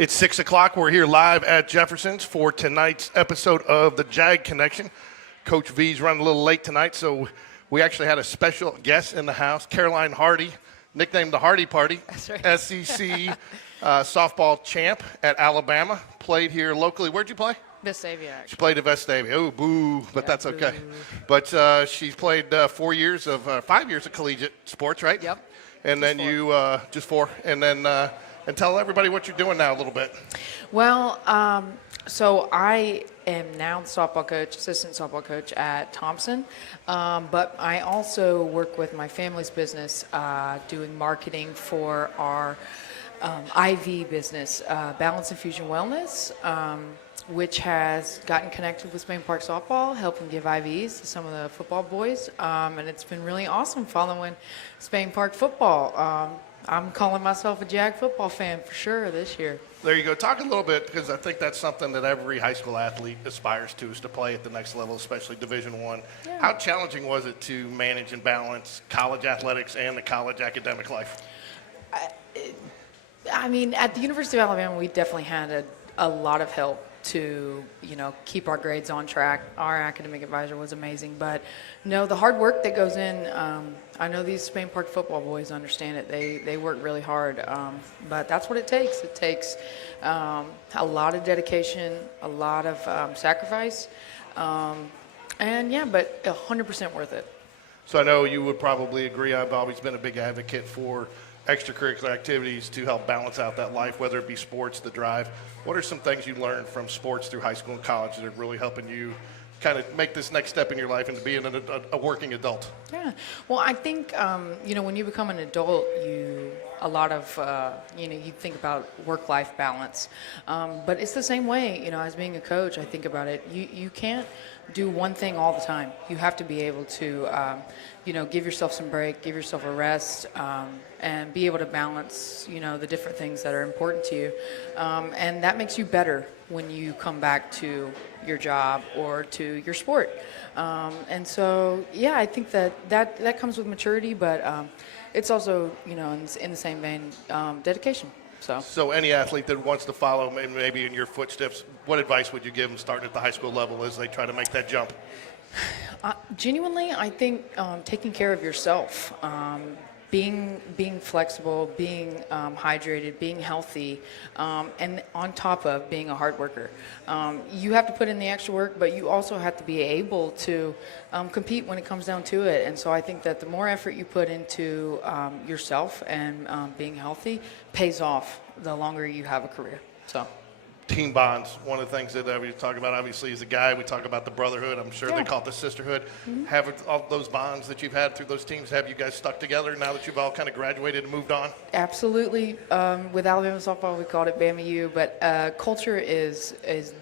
It's 6 o'clock. We're here live at Jeffersons for tonight's episode of the JAG Connection. Coach V's running a little late tonight, so we actually had a special guest in the house, Caroline Hardy, nicknamed the Hardy Party. That's right. SEC softball champ at Alabama. Played here locally. Where'd you play? Vestavia, actually. She played at Vestavia. Oh, boo, but that's okay. Boo. But she's played 5 years of collegiate sports, right? Yep. And then you, just four. And then, and tell everybody what you're doing now a little bit. Well, so I am now the softball coach, assistant softball coach at Thompson, but I also work with my family's business doing marketing for our IV business, Balance Infusion Wellness, which has gotten connected with Spain Park Softball, helping give IVs to some of the football boys, and it's been really awesome following Spain Park football. I'm calling myself a Jag football fan for sure this year. There you go. Talk a little bit, because I think that's something that every high school athlete aspires to, is to play at the next level, especially Division I. Yeah. How challenging was it to manage and balance college athletics and the college academic life? I mean, at the University of Alabama, we definitely had a lot of help to, keep our grades on track. Our academic advisor was amazing, but no, the hard work that goes in, I know these Spain Park football boys understand it. They work really hard, but that's what it takes. It takes a lot of dedication, a lot of sacrifice, and yeah, but 100% worth it. So I know you would probably agree, I've always been a big advocate for extracurricular activities to help balance out that life, whether it be sports, the drive. What are some things you learned from sports through high school and college that are really helping you kind of make this next step in your life into being a working adult? Yeah, well, I think, when you become an adult, you think about work-life balance. But it's the same way, as being a coach, I think about it. You can't do one thing all the time. You have to be able to, give yourself some break, give yourself a rest, and be able to balance, the different things that are important to you. And that makes you better when you come back to your job or to your sport. And so, yeah, I think that comes with maturity, but it's also, in the same vein, dedication. So any athlete that wants to follow maybe in your footsteps, what advice would you give them starting at the high school level as they try to make that jump? Genuinely, I think taking care of yourself, being flexible, being hydrated, being healthy, and on top of being a hard worker. You have to put in the extra work, but you also have to be able to compete when it comes down to it. And so I think that the more effort you put into yourself and being healthy pays off the longer you have a career. So. Team bonds, one of the things that we talk about obviously is a guy. We talk about the brotherhood. I'm sure they call it the sisterhood. Mm-hmm. Have all those bonds that you've had through those teams, have you guys stuck together now that you've all kind of graduated and moved on? Absolutely. With Alabama softball, we called it Bama U, but culture is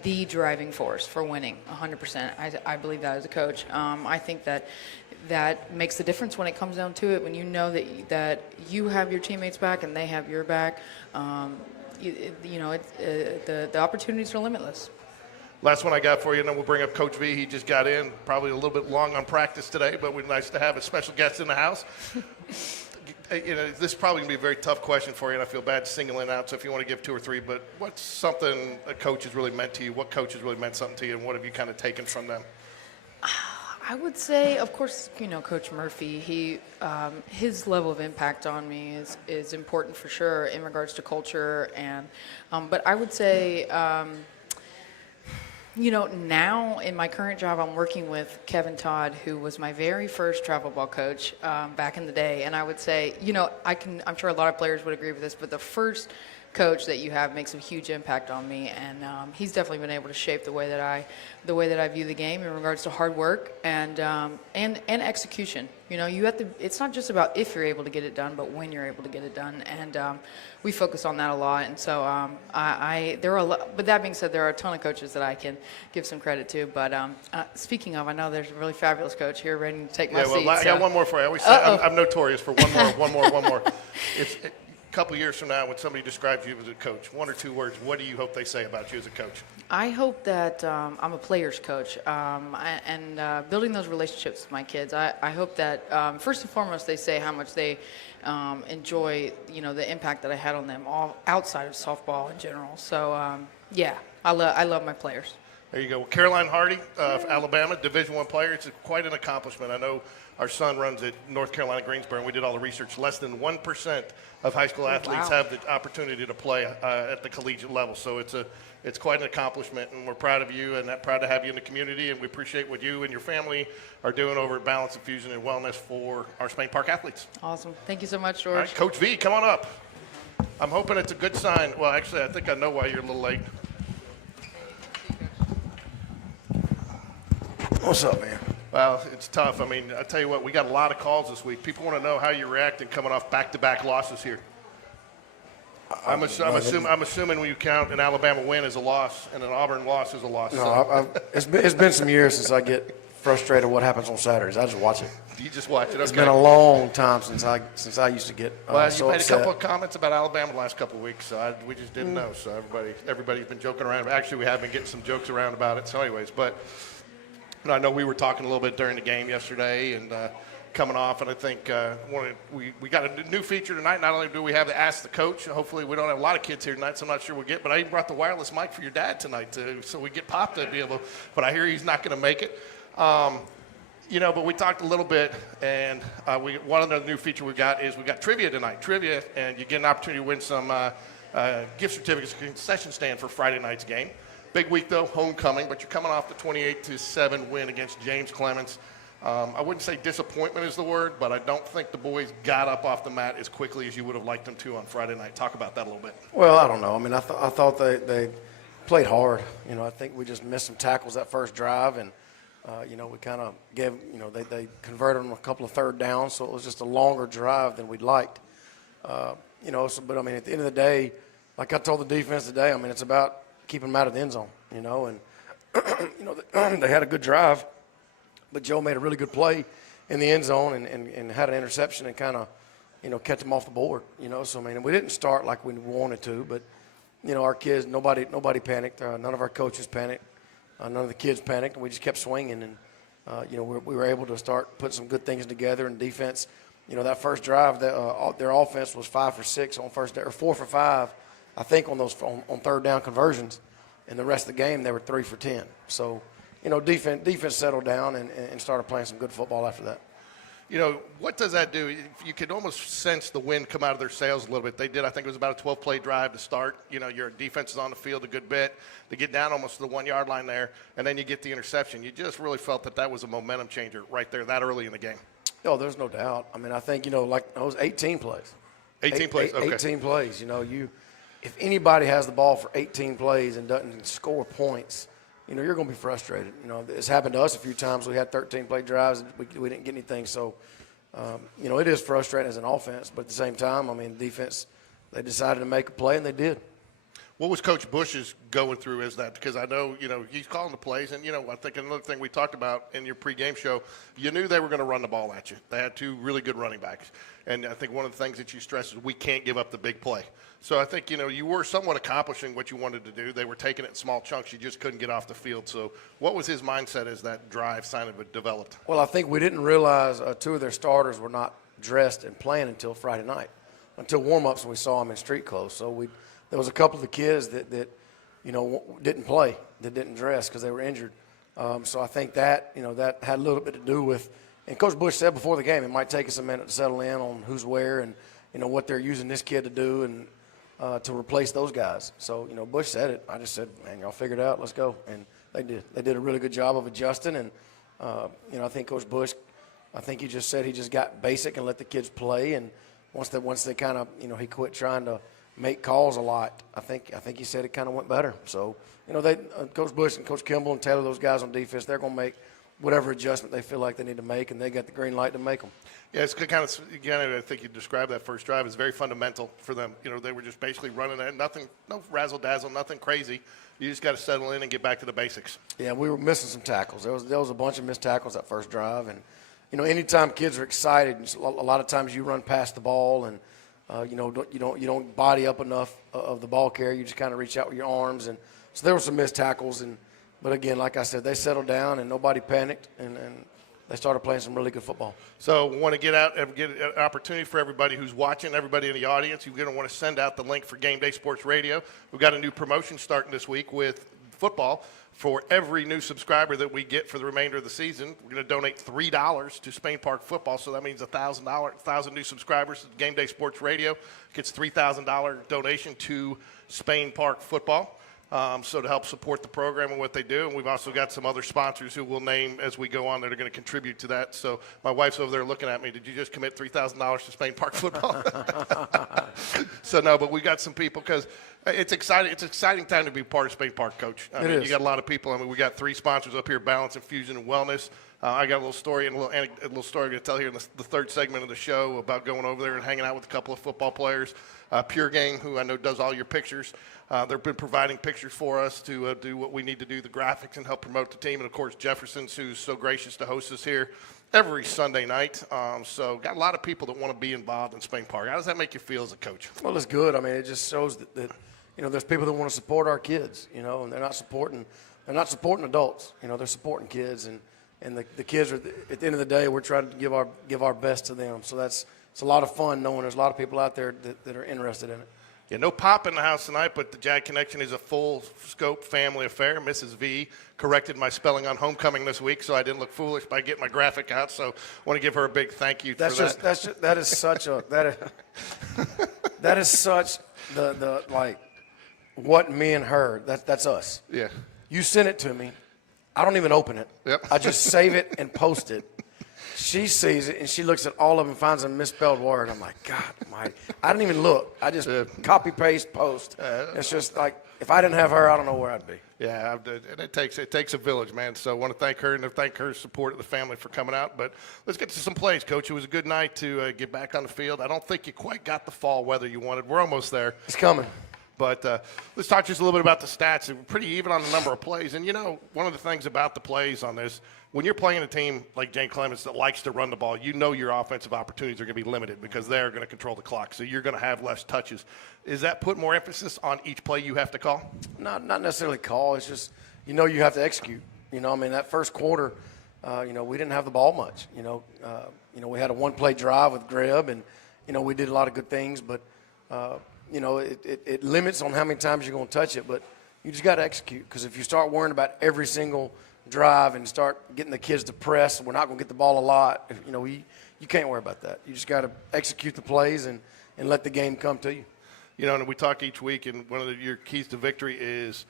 the driving force for winning, 100%. I believe that as a coach. I think that makes the difference when it comes down to it, when you know that you have your teammates back and they have your back. The opportunities are limitless. Last one I got for you, and then we'll bring up Coach V. He just got in, probably a little bit long on practice today, but it's nice to have a special guest in the house. This is probably going to be a very tough question for you, and I feel bad singling out, so if you want to give two or three, but what's something a coach has really meant to you? What coach has really meant something to you, and what have you kind of taken from them? I would say, of course, Coach Murphy, his level of impact on me is important for sure in regards to culture. And but I would say, now in my current job, I'm working with Kevin Todd, who was my very first travel ball coach back in the day. And I would say, I'm sure a lot of players would agree with this, but the first coach that you have makes a huge impact on me, and he's definitely been able to shape the way that I view the game in regards to hard work and execution. You have to. It's not just about if you're able to get it done, but when you're able to get it done, and we focus on that a lot. And so there are a lot. But that being said, there are a ton of coaches that I can give some credit to. But speaking of, I know there's a really fabulous coach here ready to take my seat. I got one more for you. I always say I'm notorious for one more. couple years from now, when somebody describes you as a coach, 1 or 2 words, what do you hope they say about you as a coach? I hope that I'm a player's coach, and building those relationships with my kids. I hope that first and foremost they say how much they enjoy, the impact that I had on them all outside of softball in general. So yeah, I love my players. There you go. Caroline Hardy of Alabama, Division I player. It's quite an accomplishment. I know our son runs at North Carolina Greensboro, and we did all the research. Less than 1% of high school athletes have the opportunity to play at the collegiate level. So it's quite an accomplishment, and we're proud of you and proud to have you in the community, and we appreciate what you and your family are doing over at Balance Infusion and Wellness for our Spain Park athletes. Awesome. Thank you so much, George. All right, Coach V, come on up. I'm hoping it's a good sign. Well, actually, I think I know why you're a little late. What's up, man? Well, it's tough. I mean, I tell you what, we got a lot of calls this week. People want to know how you're reacting coming off back-to-back losses here. I'm assuming when you count an Alabama win as a loss and an Auburn loss as a loss. No, it's been some years since I get frustrated what happens on Saturdays. I just watch it. You just watch it. Okay. It's been a long time since I used to get well, so you made upset. a couple of comments about Alabama the last couple of weeks, so we just didn't know. So everybody's been joking around. Actually, we have been getting some jokes around about it. So anyways, but I know we were talking a little bit during the game yesterday and coming off, and I think we got a new feature tonight. Not only do we have to ask the coach, hopefully we don't have a lot of kids here tonight, so I'm not sure we'll get, but I even brought the wireless mic for your dad tonight too, so we get Pop to be able, but I hear he's not going to make it. But we talked a little bit, and one of the new feature we got trivia tonight. Trivia, and you get an opportunity to win some gift certificates, concession stand for Friday night's game. Big week though, homecoming, but you're coming off the 28-7 win against James Clemens. I wouldn't say disappointment is the word, but I don't think the boys got up off the mat as quickly as you would have liked them to on Friday night. Talk about that a little bit. Well, I don't know. I mean, I thought they played hard. I think we just missed some tackles that first drive, and we kind of gave. They converted on a couple of third downs, so it was just a longer drive than we'd liked. But I mean, at the end of the day, like I told the defense today, I mean, it's about keeping them out of the end zone. And they had a good drive. But Joe made a really good play in the end zone and had an interception and kind of, kept them off the board. So, I mean, we didn't start like we wanted to, but, our kids, nobody panicked. None of our coaches panicked. None of the kids panicked. And we just kept swinging. And, we were able to start putting some good things together in defense. That first drive, their offense was 5 for 6 on first day, or 4 for 5, I think, on those on third down conversions. And the rest of the game, they were 3 for 10. So, defense settled down and started playing some good football after that. What does that do? You could almost sense the wind come out of their sails a little bit. They did. I think it was about a 12-play drive to start. Your defense is on the field a good bit. They get down almost to the 1-yard line there, and then you get the interception. You just really felt that was a momentum changer right there that early in the game. Oh, there's no doubt. I mean, I think, like it was 18 plays. 18 plays, okay. 18 plays. If anybody has the ball for 18 plays and doesn't score points, you're going to be frustrated. It's happened to us a few times. We had 13-play drives and we didn't get anything. So, it is frustrating as an offense. But at the same time, I mean, defense, they decided to make a play, and they did. What was Coach Bush's going through as that? Because I know, he's calling the plays. And, I think another thing we talked about in your pregame show, you knew they were going to run the ball at you. They had 2 really good running backs. And I think one of the things that you stress is we can't give up the big play. So I think, you were somewhat accomplishing what you wanted to do. They were taking it in small chunks. You just couldn't get off the field. So what was his mindset as that drive kind of developed? Well, I think we didn't realize 2 of their starters were not dressed and playing until Friday night, until warm-ups when we saw them in street clothes. So there was a couple of the kids that didn't play, that didn't dress because they were injured. So I think that, that had a little bit to do with, and Coach Bush said before the game, it might take us a minute to settle in on who's where and, what they're using this kid to do and to replace those guys. So, Bush said it. I just said, man, y'all figure it out. Let's go. And they did. They did a really good job of adjusting. And, I think Coach Bush, I think he just said he just got basic and let the kids play. And once they kind of, he quit trying to make calls a lot, I think he said it kind of went better. So, Coach Bush and Coach Kimball and Taylor, those guys on defense, they're going to make whatever adjustment they feel like they need to make, and they got the green light to make them. Yeah, it's kind of, again, I think you described that first drive as very fundamental for them. They were just basically running it, nothing, no razzle-dazzle, nothing crazy. You just got to settle in and get back to the basics. Yeah, we were missing some tackles. There was a bunch of missed tackles that first drive. And, anytime kids are excited, a lot of times you run past the ball and, You don't body up enough of the ball carrier. You just kind of reach out with your arms, and so there were some missed tackles. But again, like I said, they settled down and nobody panicked, and they started playing some really good football. So want to get out and get an opportunity for everybody who's watching, everybody in the audience. You're going to want to send out the link for Game Day Sports Radio. We've got a new promotion starting this week with football. For every new subscriber that we get for the remainder of the season, we're going to donate $3 to Spain Park Football. So that means $1,000 new subscribers to Game Day Sports Radio gets $3,000 donation to Spain Park Football. So to help support the program and what they do. And we've also got some other sponsors who we'll name as we go on that are going to contribute to that. So my wife's over there looking at me. Did you just commit $3,000 to Spain Park Football? So no, but we got some people because it's exciting. It's an exciting time to be part of Spain Park, Coach. I mean, you got a lot of people. I mean, we got 3 sponsors up here: Balance, Infusion, and Wellness. I got a little story and a little story I'm going to tell here in the third segment of the show about going over there and hanging out with a couple of football players. Pure Game, who I know does all your pictures. They've been providing pictures for us to do what we need to do, the graphics, and help promote the team. And, of course, Jeffersons, who's so gracious to host us here every Sunday night. So got a lot of people that want to be involved in Spain Park. How does that make you feel as a coach? Well, it's good. I mean, it just shows that there's people that want to support our kids, and they're not supporting adults. They're supporting kids, and the kids are, at the end of the day, we're trying to give our best to them. So it's a lot of fun knowing there's a lot of people out there that are interested in it. Yeah, no pop in the house tonight, but the Jag Connection is a full-scope family affair. Mrs. V corrected my spelling on homecoming this week, so I didn't look foolish by getting my graphic out. So I want to give her a big thank you for that. That is such the like what me and her. That's us. Yeah. You sent it to me. I don't even open it. Yep. I just save it and post it. She sees it, and she looks at all of them and finds a misspelled word. I'm like, God almighty. I didn't even look. I just copy, paste, post. It's just like, if I didn't have her, I don't know where I'd be. Yeah, and it takes a village, man. So I want to thank her and thank her support of the family for coming out. But let's get to some plays, Coach. It was a good night to get back on the field. I don't think you quite got the fall weather you wanted. We're almost there. It's coming. But let's talk just a little bit about the stats. We're pretty even on the number of plays. And, one of the things about the plays on this, when you're playing a team like Jane Clemens that likes to run the ball, your offensive opportunities are going to be limited because they're going to control the clock. So you're going to have less touches. Is that put more emphasis on each play you have to call? Not necessarily call. It's just, you have to execute. That first quarter, we didn't have the ball much. We had a one-play drive with Greb, and, we did a lot of good things. But, it limits on how many times you're going to touch it. But you just got to execute, because if you start worrying about every single drive and start getting the kids to press, we're not going to get the ball a lot. You can't worry about that. You just got to execute the plays and let the game come to you. And we talk each week, and one of your keys to victory is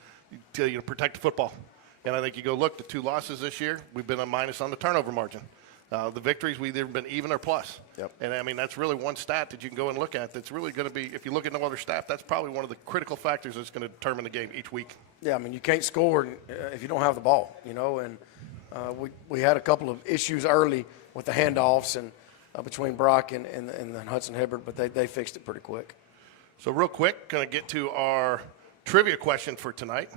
to protect the football. And I think you go look, the 2 losses this year, we've been a minus on the turnover margin. The victories, we've either been even or plus. Yep. And, I mean, that's really one stat that you can go and look at that's really going to be, if you look at no other stat, that's probably one of the critical factors that's going to determine the game each week. Yeah, I mean, you can't score if you don't have the ball, and we had a couple of issues early with the handoffs and between Brock and Hudson Hibbert, but they fixed it pretty quick. So real quick, going to get to our trivia question for tonight.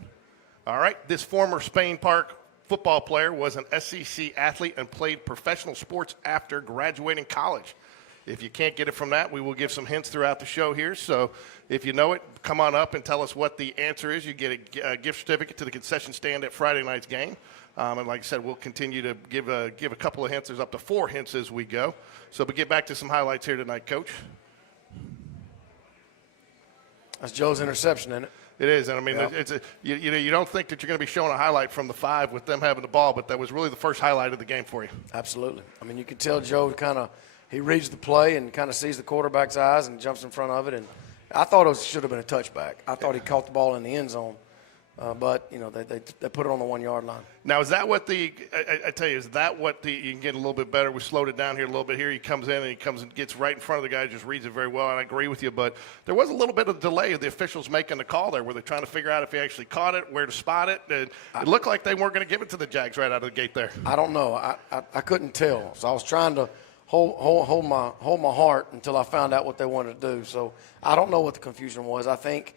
All right, this former Spain Park football player was an SEC athlete and played professional sports after graduating college. If you can't get it from that, we will give some hints throughout the show here. So if you know it, come on up and tell us what the answer is. You get a gift certificate to the concession stand at Friday night's game. And like I said, we'll continue to give a couple of hints. There's up to 4 hints as we go. So we get back to some highlights here tonight, Coach. That's Joe's interception, isn't it? It is, and I mean, you don't think that you're going to be showing a highlight from the 5 with them having the ball, but that was really the first highlight of the game for you. Absolutely. I mean, you can tell Joe he reads the play and kind of sees the quarterback's eyes and jumps in front of it. And I thought it should have been a touchback. I thought he caught the ball in the end zone. But, they put it on the 1-yard line. Now, is that what I tell you, you can get a little bit better? We slowed it down here a little bit here. He comes in and he comes and gets right in front of the guy, just reads it very well, and I agree with you. But there was a little bit of delay of the officials making the call there. Were they trying to figure out if he actually caught it, where to spot it? And it looked like they weren't going to give it to the Jags right out of the gate there. I don't know. I couldn't tell. So I was trying to hold my heart until I found out what they wanted to do. So I don't know what the confusion was. I think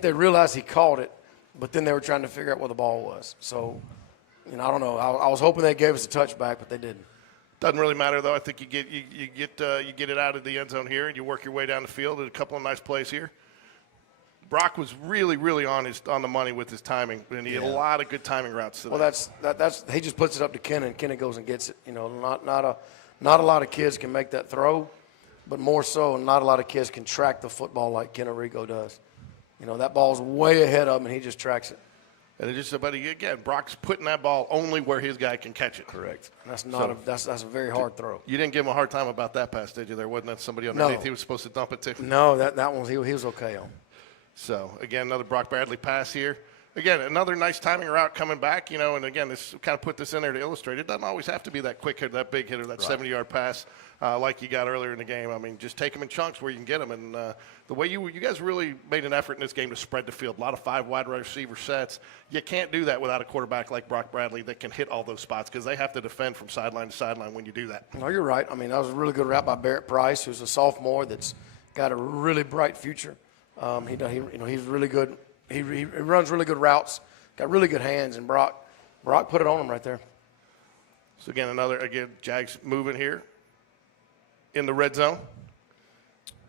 they realized he caught it, but then they were trying to figure out where the ball was. So, I don't know. I was hoping they gave us a touchback, but they didn't. Doesn't really matter though. I think you get it out of the end zone here, and you work your way down the field. And a couple of nice plays here. Brock was really, really on the money with his timing, and he had a lot of good timing routes today. Well, that's he just puts it up to Kenna, and Kenna goes and gets it. You know, not a lot of kids can make that throw, but more so, not a lot of kids can track the football like Kenna Rico does. You know, that ball's way ahead of him, and he just tracks it. And again, Brock's putting that ball only where his guy can catch it. Correct. And that's a very hard throw. You didn't give him a hard time about that pass, did you? There wasn't that somebody underneath No. he was supposed to dump it to? No, that one he was okay on. So, again, another Brock Bradley pass here. Again, another nice timing route coming back, you know, and again, this kind of put this in there to illustrate. It doesn't always have to be that quick hitter, that big hitter, that 70-yard pass like you got earlier in the game. I mean, just take them in chunks where you can get them. And the way you guys really made an effort in this game to spread the field, a lot of 5 wide receiver sets. You can't do that without a quarterback like Brock Bradley that can hit all those spots because they have to defend from sideline to sideline when you do that. No, you're right. I mean, that was a really good route by Barrett Price, who's a sophomore that's got a really bright future. He's really good. He runs really good routes, got really good hands, and Brock put it on him right there. So again, Jags moving here in the red zone.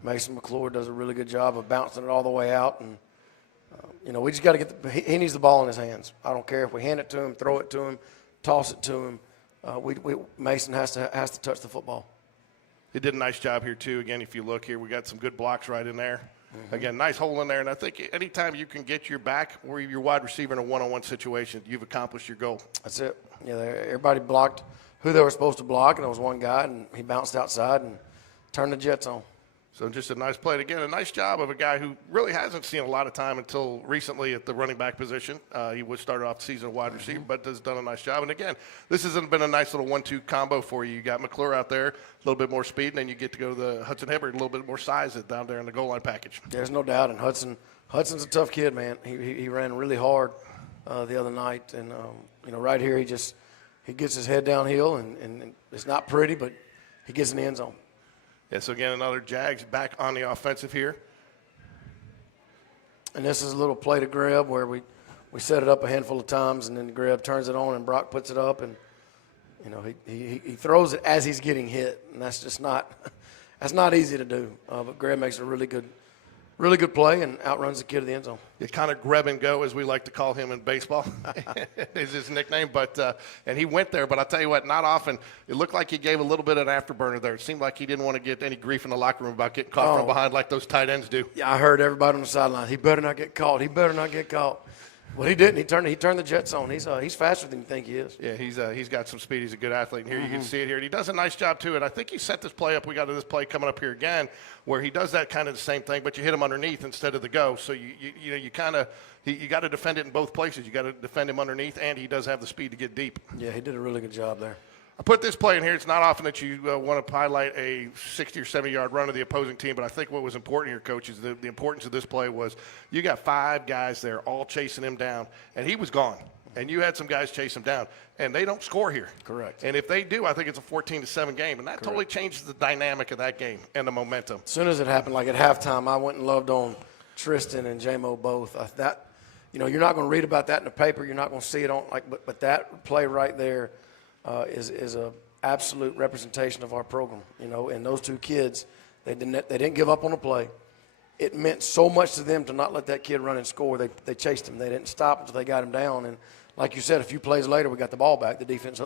Mason McClure does a really good job of bouncing it all the way out, and we just got to get he needs the ball in his hands. I don't care if we hand it to him, throw it to him, toss it to him. Mason has to touch the football. He did a nice job here too. Again, if you look here, we got some good blocks right in there. Mm-hmm. Again, nice hole in there, and I think anytime you can get your back or your wide receiver in a one-on-one situation, you've accomplished your goal. That's it. Yeah, everybody blocked who they were supposed to block, and there was one guy, and he bounced outside and turned the Jets on. So just a nice play. Again, a nice job of a guy who really hasn't seen a lot of time until recently at the running back position. He was started off the season wide receiver, but has done a nice job. And again, this has been a nice little 1-2 combo for you. You got McClure out there, a little bit more speed, and then you get to go to the Hudson Hibbert, a little bit more size down there in the goal line package. There's no doubt. And Hudson's a tough kid, man. He ran really hard the other night, and right here he gets his head downhill, and it's not pretty, but he gets in the end zone. Yeah, so again, another Jags back on the offensive here. And this is a little play to Greb where we set it up a handful of times, and then Greb turns it on, and Brock puts it up, and he throws it as he's getting hit, and that's just not easy to do. But Greb makes a really good play and outruns the kid to the end zone. It's kind of grab and go, as we like to call him in baseball, is his nickname. But and he went there. But I'll tell you what, not often. It looked like he gave a little bit of an afterburner there. It seemed like he didn't want to get any grief in the locker room about getting caught from behind like those tight ends do. Yeah, I heard everybody on the sideline. He better not get caught. He better not get caught. Well, he didn't. He turned the Jets on. He's faster than you think he is. Yeah, he's got some speed. He's a good athlete. And here you can see it here. And he does a nice job, too. And I think he set this play up. We got to this play coming up here again where he does that kind of the same thing, but you hit him underneath instead of the go. So, you got to defend it in both places. You got to defend him underneath, and he does have the speed to get deep. Yeah, he did a really good job there. I put this play in here. It's not often that you want to highlight a 60 or 70-yard run of the opposing team, but I think what was important here, Coach, is the importance of this play was you got 5 guys there all chasing him down, and he was gone. And you had some guys chase him down, and they don't score here. Correct. And if they do, I think it's a 14-7 game, and that totally changes the dynamic of that game and the momentum. As soon as it happened, like at halftime, I went and loved on Tristan and J-Mo both. You're not going to read about that in the paper. You're not going to see it on but that play right there is a absolute representation of our program. And those 2 kids, they didn't give up on the play. It meant so much to them to not let that kid run and score. They chased him. They didn't stop until they got him down. And like you said, a few plays later, we got the ball back. The defense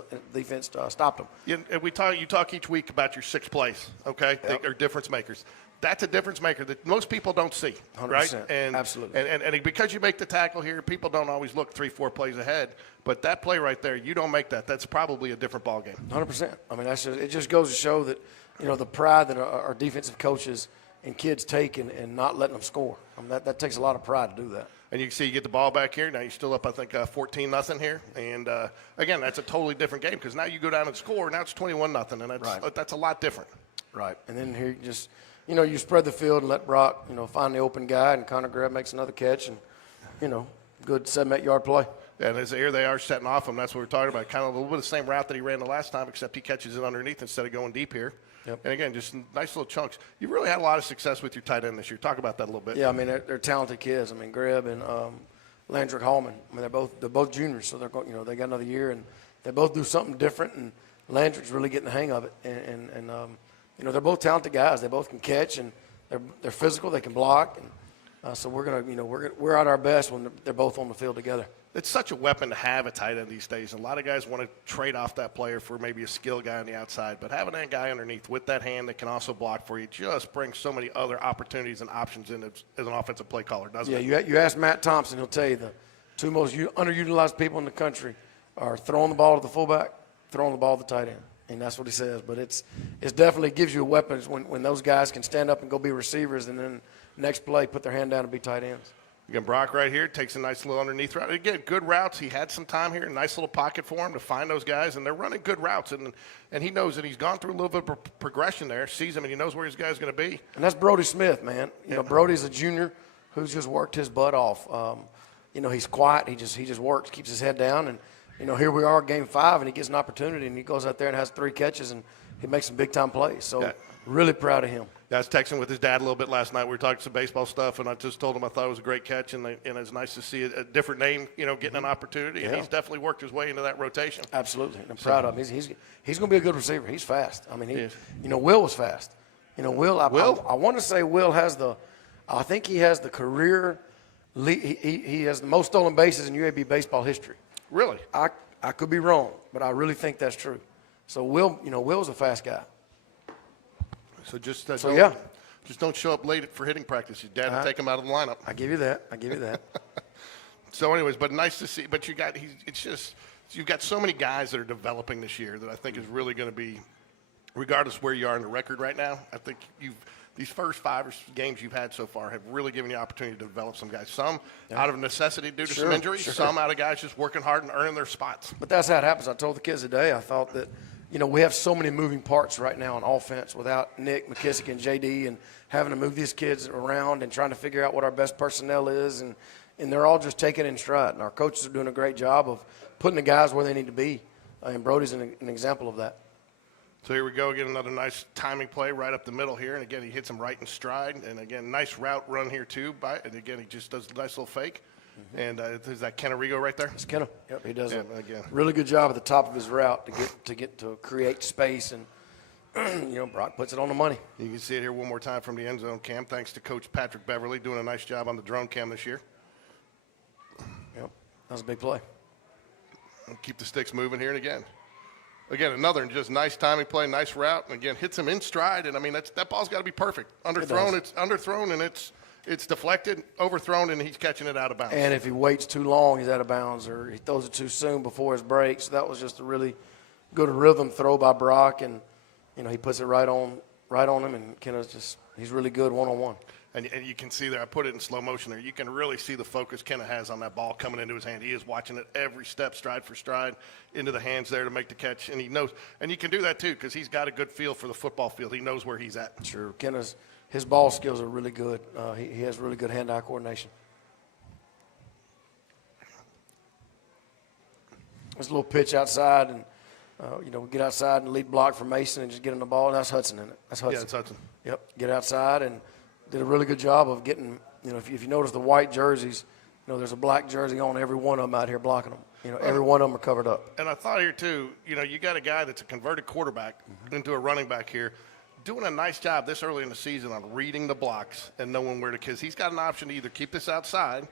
stopped them. Yeah, and you talk each week about your 6 plays, okay? Yep. They are difference makers. That's a difference maker that most people don't see, 100%, right? And absolutely. And because you make the tackle here, people don't always look 3-4 plays ahead. But that play right there, you don't make that. That's probably a different ball game. 100%. I mean, it just goes to show that the pride that our defensive coaches and kids take and not letting them score. I mean, that takes a lot of pride to do that. And you can see you get the ball back here. Now you're still up, I think, 14-0 here. And, again, that's a totally different game because now you go down and score. Now it's 21-0, and that's a lot different. Right. And then here you just, you spread the field and let Brock, find the open guy, and Connor Greb makes another catch, and, good 7-8-yard play. And here they are setting off him. That's what we're talking about. Kind of a little bit of the same route that he ran the last time, except he catches it underneath instead of going deep here. Yep. And, again, just nice little chunks. You've really had a lot of success with your tight end this year. Talk about that a little bit. Yeah, I mean, they're talented kids. I mean, Greb and Landrick Hallman, I mean, they're both juniors, so they're going, they got another year, and they both do something different. And Landry's really getting the hang of it. And you know, they're both talented guys. They both can catch, and they're physical. They can block. And so we're going to, you know, we're at our best when they're both on the field together. It's such a weapon to have a tight end these days. A lot of guys want to trade off that player for maybe a skill guy on the outside, but having that guy underneath with that hand that can also block for you just brings so many other opportunities and options in as an offensive play caller, doesn't it? Yeah, you ask Matt Thompson, he'll tell you the two most underutilized people in the country are throwing the ball to the fullback, throwing the ball to the tight end. And that's what he says. But it's definitely gives you weapons when those guys can stand up and go be receivers, and then next play put their hand down and be tight ends. Again, Brock right here takes a nice little underneath route. Again, good routes. He had some time here, nice little pocket for him to find those guys, and they're running good routes. And he knows that he's gone through a little bit of progression there, sees him, and he knows where his guy's going to be. And that's Brody Smith, man. You know, Brody's a junior who's just worked his butt off. You know, he's quiet. He just works, keeps his head down. And, you know, here we are, game 5, and he gets an opportunity, and he goes out there and has 3 catches, and he makes some big-time plays. So really proud of him. I was texting with his dad a little bit last night. We were talking some baseball stuff, and I just told him I thought it was a great catch, and it's nice to see a different name, you know, getting an opportunity. And he's definitely worked his way into that rotation. Absolutely. And I'm proud of him. He's going to be a good receiver. He's fast. I mean, you know, Will was fast. You know, Will, I want to say Will has I think he has the career lead. He has the most stolen bases in UAB baseball history. Really? I could be wrong, but I really think that's true. So Will's a fast guy. So just don't show up late for hitting practice. Your dad will take him out of the lineup. I give you that. So, anyways, but nice to see. But you've got so many guys that are developing this year that I think is really going to be, regardless of where you are in the record right now. I think these first 5 games you've had so far have really given you the opportunity to develop some guys. Some out of necessity due to some injuries. Some out of guys just working hard and earning their spots. But that's how it happens. I told the kids today. I thought that, you know, we have so many moving parts right now on offense without Nick, McKissick, and JD, and having to move these kids around and trying to figure out what our best personnel is, and they're all just taking it in stride. And our coaches are doing a great job of putting the guys where they need to be, and Brody's an example of that. So here we go, again, another nice timing play right up the middle here, and again, he hits him right in stride, and again, nice route run here too, and again, he just does a nice little fake. And is that Kenarigo right there? It's Kenna. Yep, he does a really good job at the top of his route to create space, and you know, Brock puts it on the money. You can see it here one more time from the end zone cam. Thanks to Coach Patrick Beverly doing a nice job on the drone cam this year. Yep, that was a big play. And keep the sticks moving here, and again, another just nice timing play, nice route, and again hits him in stride. And I mean that ball's got to be perfect. Underthrown, it's underthrown, and it's deflected, overthrown, and he's catching it out of bounds. And if he waits too long, he's out of bounds, or he throws it too soon before his break. So that was just a really good rhythm throw by Brock, and you know, he puts it right on him, and he's really good one-on-one. And you can see there, I put it in slow motion there. You can really see the focus Kenna has on that ball coming into his hand. He is watching it every step, stride for stride, into the hands there to make the catch. And he knows, and you can do that too because he's got a good feel for the football field. He knows where he's at. Sure, his ball skills are really good. He has really good hand-eye coordination. There's a little pitch outside, and you know, we get outside and lead block for Mason and just get him the ball. And that's Hudson in it. That's Hudson. Yeah, it's Hudson. Yep, get outside and did a really good job of getting, you know, if you notice the white jerseys, you know, there's a black jersey on every one of them out here blocking them. You know, every one of them are covered up. And I thought here, too, you know, you got a guy that's a converted quarterback into a running back here, doing a nice job this early in the season on reading the blocks and knowing where to, because he's got an option to either keep this outside,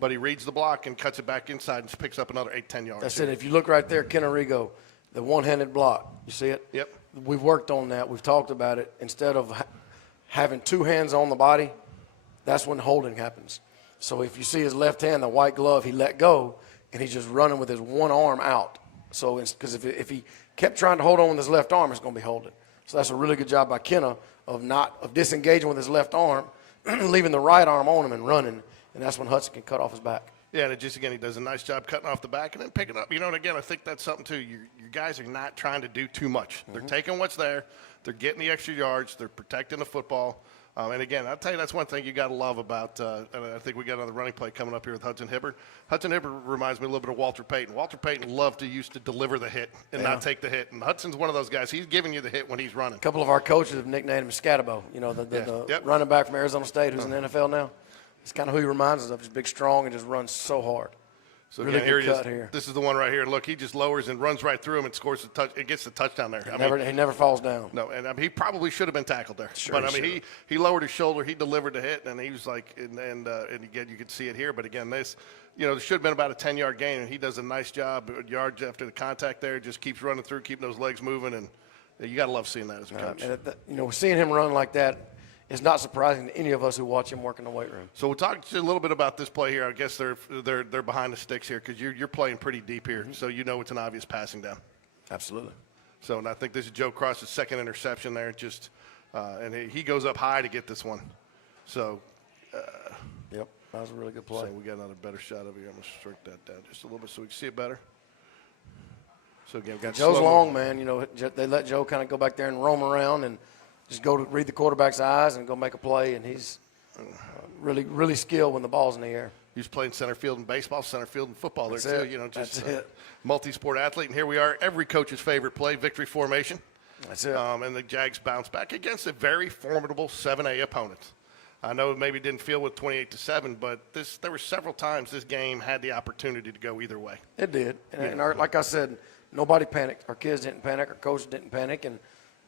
but he reads the block and cuts it back inside and picks up another 8-10 yards. That's it. If you look right there, Kenarigo, the one-handed block, you see it? Yep. We've worked on that. We've talked about it. Instead of having 2 hands on the body, that's when holding happens. So if you see his left hand, the white glove, he let go, and he's just running with his one arm out. So because if he kept trying to hold on with his left arm, it's going to be holding. So that's a really good job by Kenna of disengaging with his left arm, leaving the right arm on him and running, and that's when Hudson can cut off his back. Yeah, and again, he does a nice job cutting off the back and then picking up. You know, and again, I think that's something, too. Your guys are not trying to do too much. They're taking what's there. They're getting the extra yards. They're protecting the football. And, again, I'll tell you that's one thing you got to love about and I think we got another running play coming up here with Hudson Hibbard. Hudson Hibbard reminds me a little bit of Walter Payton. Walter Payton loved to used to deliver the hit and not take the hit. And Hudson's one of those guys. He's giving you the hit when he's running. A couple of our coaches have nicknamed him Scatabo, you know, the running back from Arizona State who's in the NFL now. It's kind of who he reminds us of. He's big, strong, and just runs so hard. So Really again, here good he is. cut here. This is the one right here. Look, he just lowers and runs right through him and scores the touch. It gets the touchdown there. He never falls down. No, and he probably should have been tackled there. Sure, but he he lowered his shoulder, he delivered the hit, and he was like, and again, you can see it here. But again, this, there should have been about a 10-yard gain, and he does a nice job. Yards after the contact there, just keeps running through, keeping those legs moving, and you got to love seeing that as a coach. Seeing him run like that is not surprising to any of us who watch him work in the weight room. So we'll talk a little bit about this play here. I guess they're behind the sticks here because you're playing pretty deep here, so it's an obvious passing down. Absolutely. So, and I think this is Joe Cross's second interception there. Just and he goes up high to get this one. So. Yep, that was a really good play. So we got another better shot over here. I'm gonna shrink that down just a little bit so we can see it better. So again, we got Joe's slow long, man. They let Joe kind of go back there and roam around and just go to read the quarterback's eyes and go make a play. And he's really, really skilled when the ball's in the air. He was playing center field in baseball, center field in football there That's too. it. Just That's it. Multi-sport athlete. And here we are, every coach's favorite play, victory formation. That's it. And the Jags bounce back against a very formidable 7A opponent. I know it maybe didn't feel with 28-7, but there were several times this game had the opportunity to go either way. It did. Like I said, nobody panicked. Our kids didn't panic. Our coach didn't panic. And,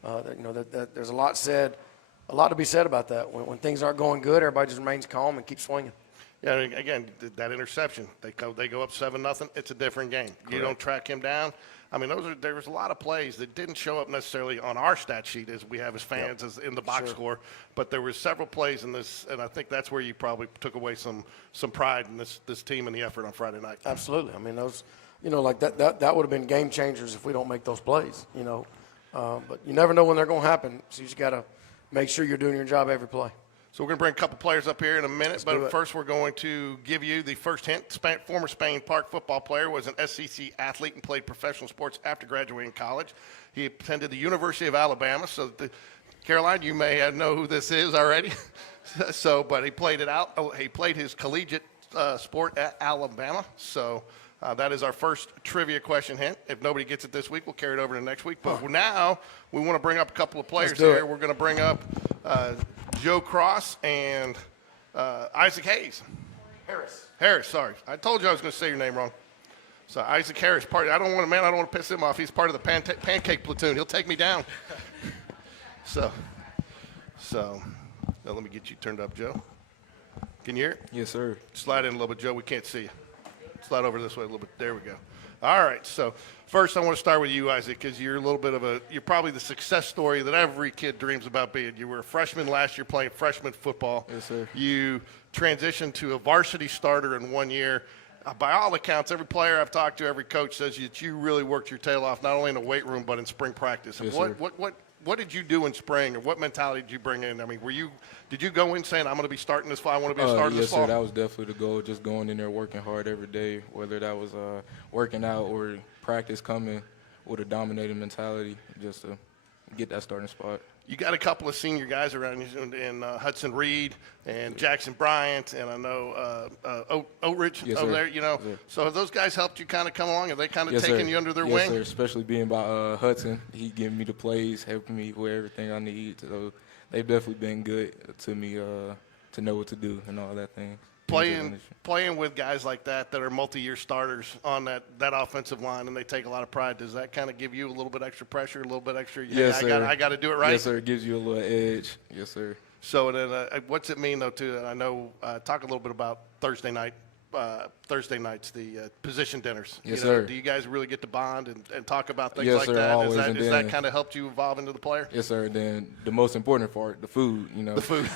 there's a lot to be said about that. When things aren't going good, everybody just remains calm and keeps swinging. Yeah, I mean, again, that interception, they go up 7-0. It's a different game. Correct. You don't track him down. I mean, there was a lot of plays that didn't show up necessarily on our stat sheet as we have as fans as in the box score, but there were several plays in this, and I think that's where you probably took away some pride in this team and the effort on Friday night. Absolutely. I mean, those, like that would have been game changers if we don't make those plays. But you never know when they're going to happen, so you just got to make sure you're doing your job every play. So we're going to bring a couple players up here in a minute, but first we're going to give you the first hint. Former Spain Park football player, was an SEC athlete and played professional sports after graduating college. He attended the University of Alabama. So, Caroline, you may know who this is already. But he played it out. He played his collegiate sport at Alabama. So that is our first trivia question hint. If nobody gets it this week, we'll carry it over to next week. But now we want to bring up a couple of players here. We're going to bring up Joe Cross and Isaac Hayes. Harris, sorry. I told you I was going to say your name wrong. So Isaac Harris, I don't want to piss him off. He's part of the pancake platoon. He'll take me down. So now let me get you turned up, Joe. Can you hear it? Yes, sir. Slide in a little bit, Joe. We can't see you. Slide over this way a little bit. There we go. All right. So first I want to start with you, Isaac, because you're you're probably the success story that every kid dreams about being. You were a freshman last year playing freshman football. Yes, sir. You transitioned to a varsity starter in 1 year. By all accounts, every player I've talked to, every coach says that you really worked your tail off, not only in the weight room, but in spring practice. Yes, what, sir. what did you do in spring, or what mentality did you bring in? I mean, did you go in saying, I'm going to be starting this fall, I want to be a starter this fall? Yes, sir. That was definitely the goal, just going in there working hard every day, whether that was working out or practice coming with a dominating mentality just to get that starting spot. You got a couple of senior guys around you in Hudson Reed and Jackson Bryant, and I know Oatridge over there, Yes, So have those guys helped you kind of come along? Have they kind of Yes, taken sir. you under their Yes, wing? sir. Especially being by Hudson. He giving me the plays, helping me with everything I need. So they've definitely been good to me to know what to do and all that thing. Playing with guys like that are multi-year starters on that offensive line, and they take a lot of pride. Does that kind of give you a little bit extra pressure, a little bit extra? Yes, sir. I got to do it right. Yes, sir. It gives you a little edge. Yes, sir. So then, what's it mean though? Too, I know. Talk a little bit about Thursday nights, the position dinners. Yes, sir. Do you guys really get to bond and talk about things Yes, like sir, that? always, Has and that then- kind of helped you evolve into the player? Yes, sir. Then the most important part, the food. The food.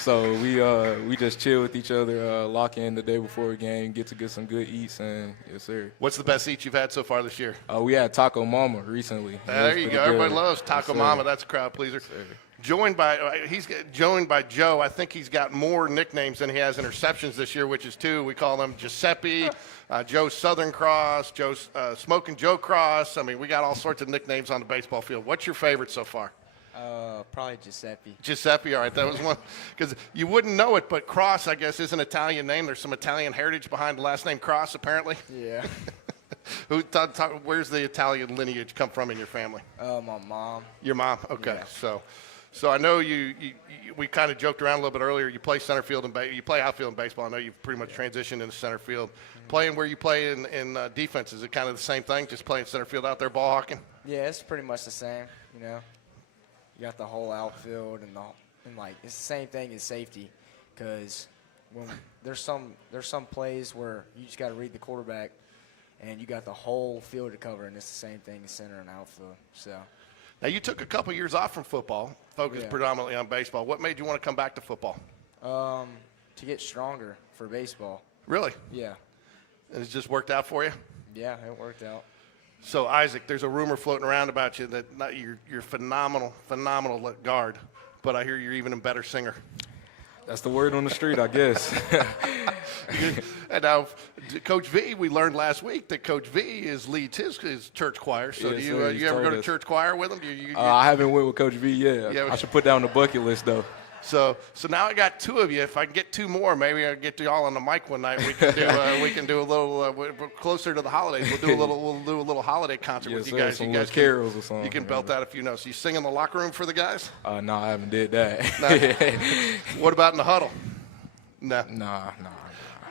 So we just chill with each other, lock in the day before a game, get some good eats, and yes, sir. What's the best eat you've had so far this year? We had Taco Mama recently. There you go. Everybody loves Taco Yes, Mama. sir. That's a crowd pleaser. Yes, sir. Joined by Joe. I think he's got more nicknames than he has interceptions this year, which is 2. We call them Giuseppe, Joe Southern Cross, Joe Smoking Joe Cross. I mean, we got all sorts of nicknames on the baseball field. What's your favorite so far? Probably Giuseppe. Giuseppe, all right. That was one. Because you wouldn't know it, but Cross, I guess, is an Italian name. There's some Italian heritage behind the last name Cross, apparently. Yeah. Where's the Italian lineage come from in your family? My mom. Your mom? Okay. Yeah. So I know we kind of joked around a little bit earlier. You play center field and you play outfield in baseball. I know you've pretty much transitioned into center field. Playing where you play in defense, is it kind of the same thing, just playing center field out there ball hawking? Yeah, it's pretty much the same. You know, you got the whole outfield and like it's the same thing as safety, because when there's some plays where you just got to read the quarterback, and you got the whole field to cover, and it's the same thing as center and outfield. So. Now, you took a couple years off from football, focused predominantly on baseball. What made you want to come back to football? To get stronger for baseball. Really? Yeah. And it's just worked out for you? Yeah, it worked out. So, Isaac, there's a rumor floating around about you that you're phenomenal guard, but I hear you're even a better singer. That's the word on the street, I guess. And now, Coach V, we learned last week that Coach V leads his church choir. So Yes, do sir, you he's ever go told to us. church choir with him? I haven't went with Coach V yet. Yeah. I should put that on the bucket list, though. So now I got two of you. If I can get two more, maybe I'll get you all on the mic one night. We can do a little closer to the holidays. We'll do a little holiday concert Yes, with you sir, guys. some You little guys carols or something. You can belt out a few notes. You sing in the locker room for the guys? No, I haven't did that. What about in the huddle? No. Nah.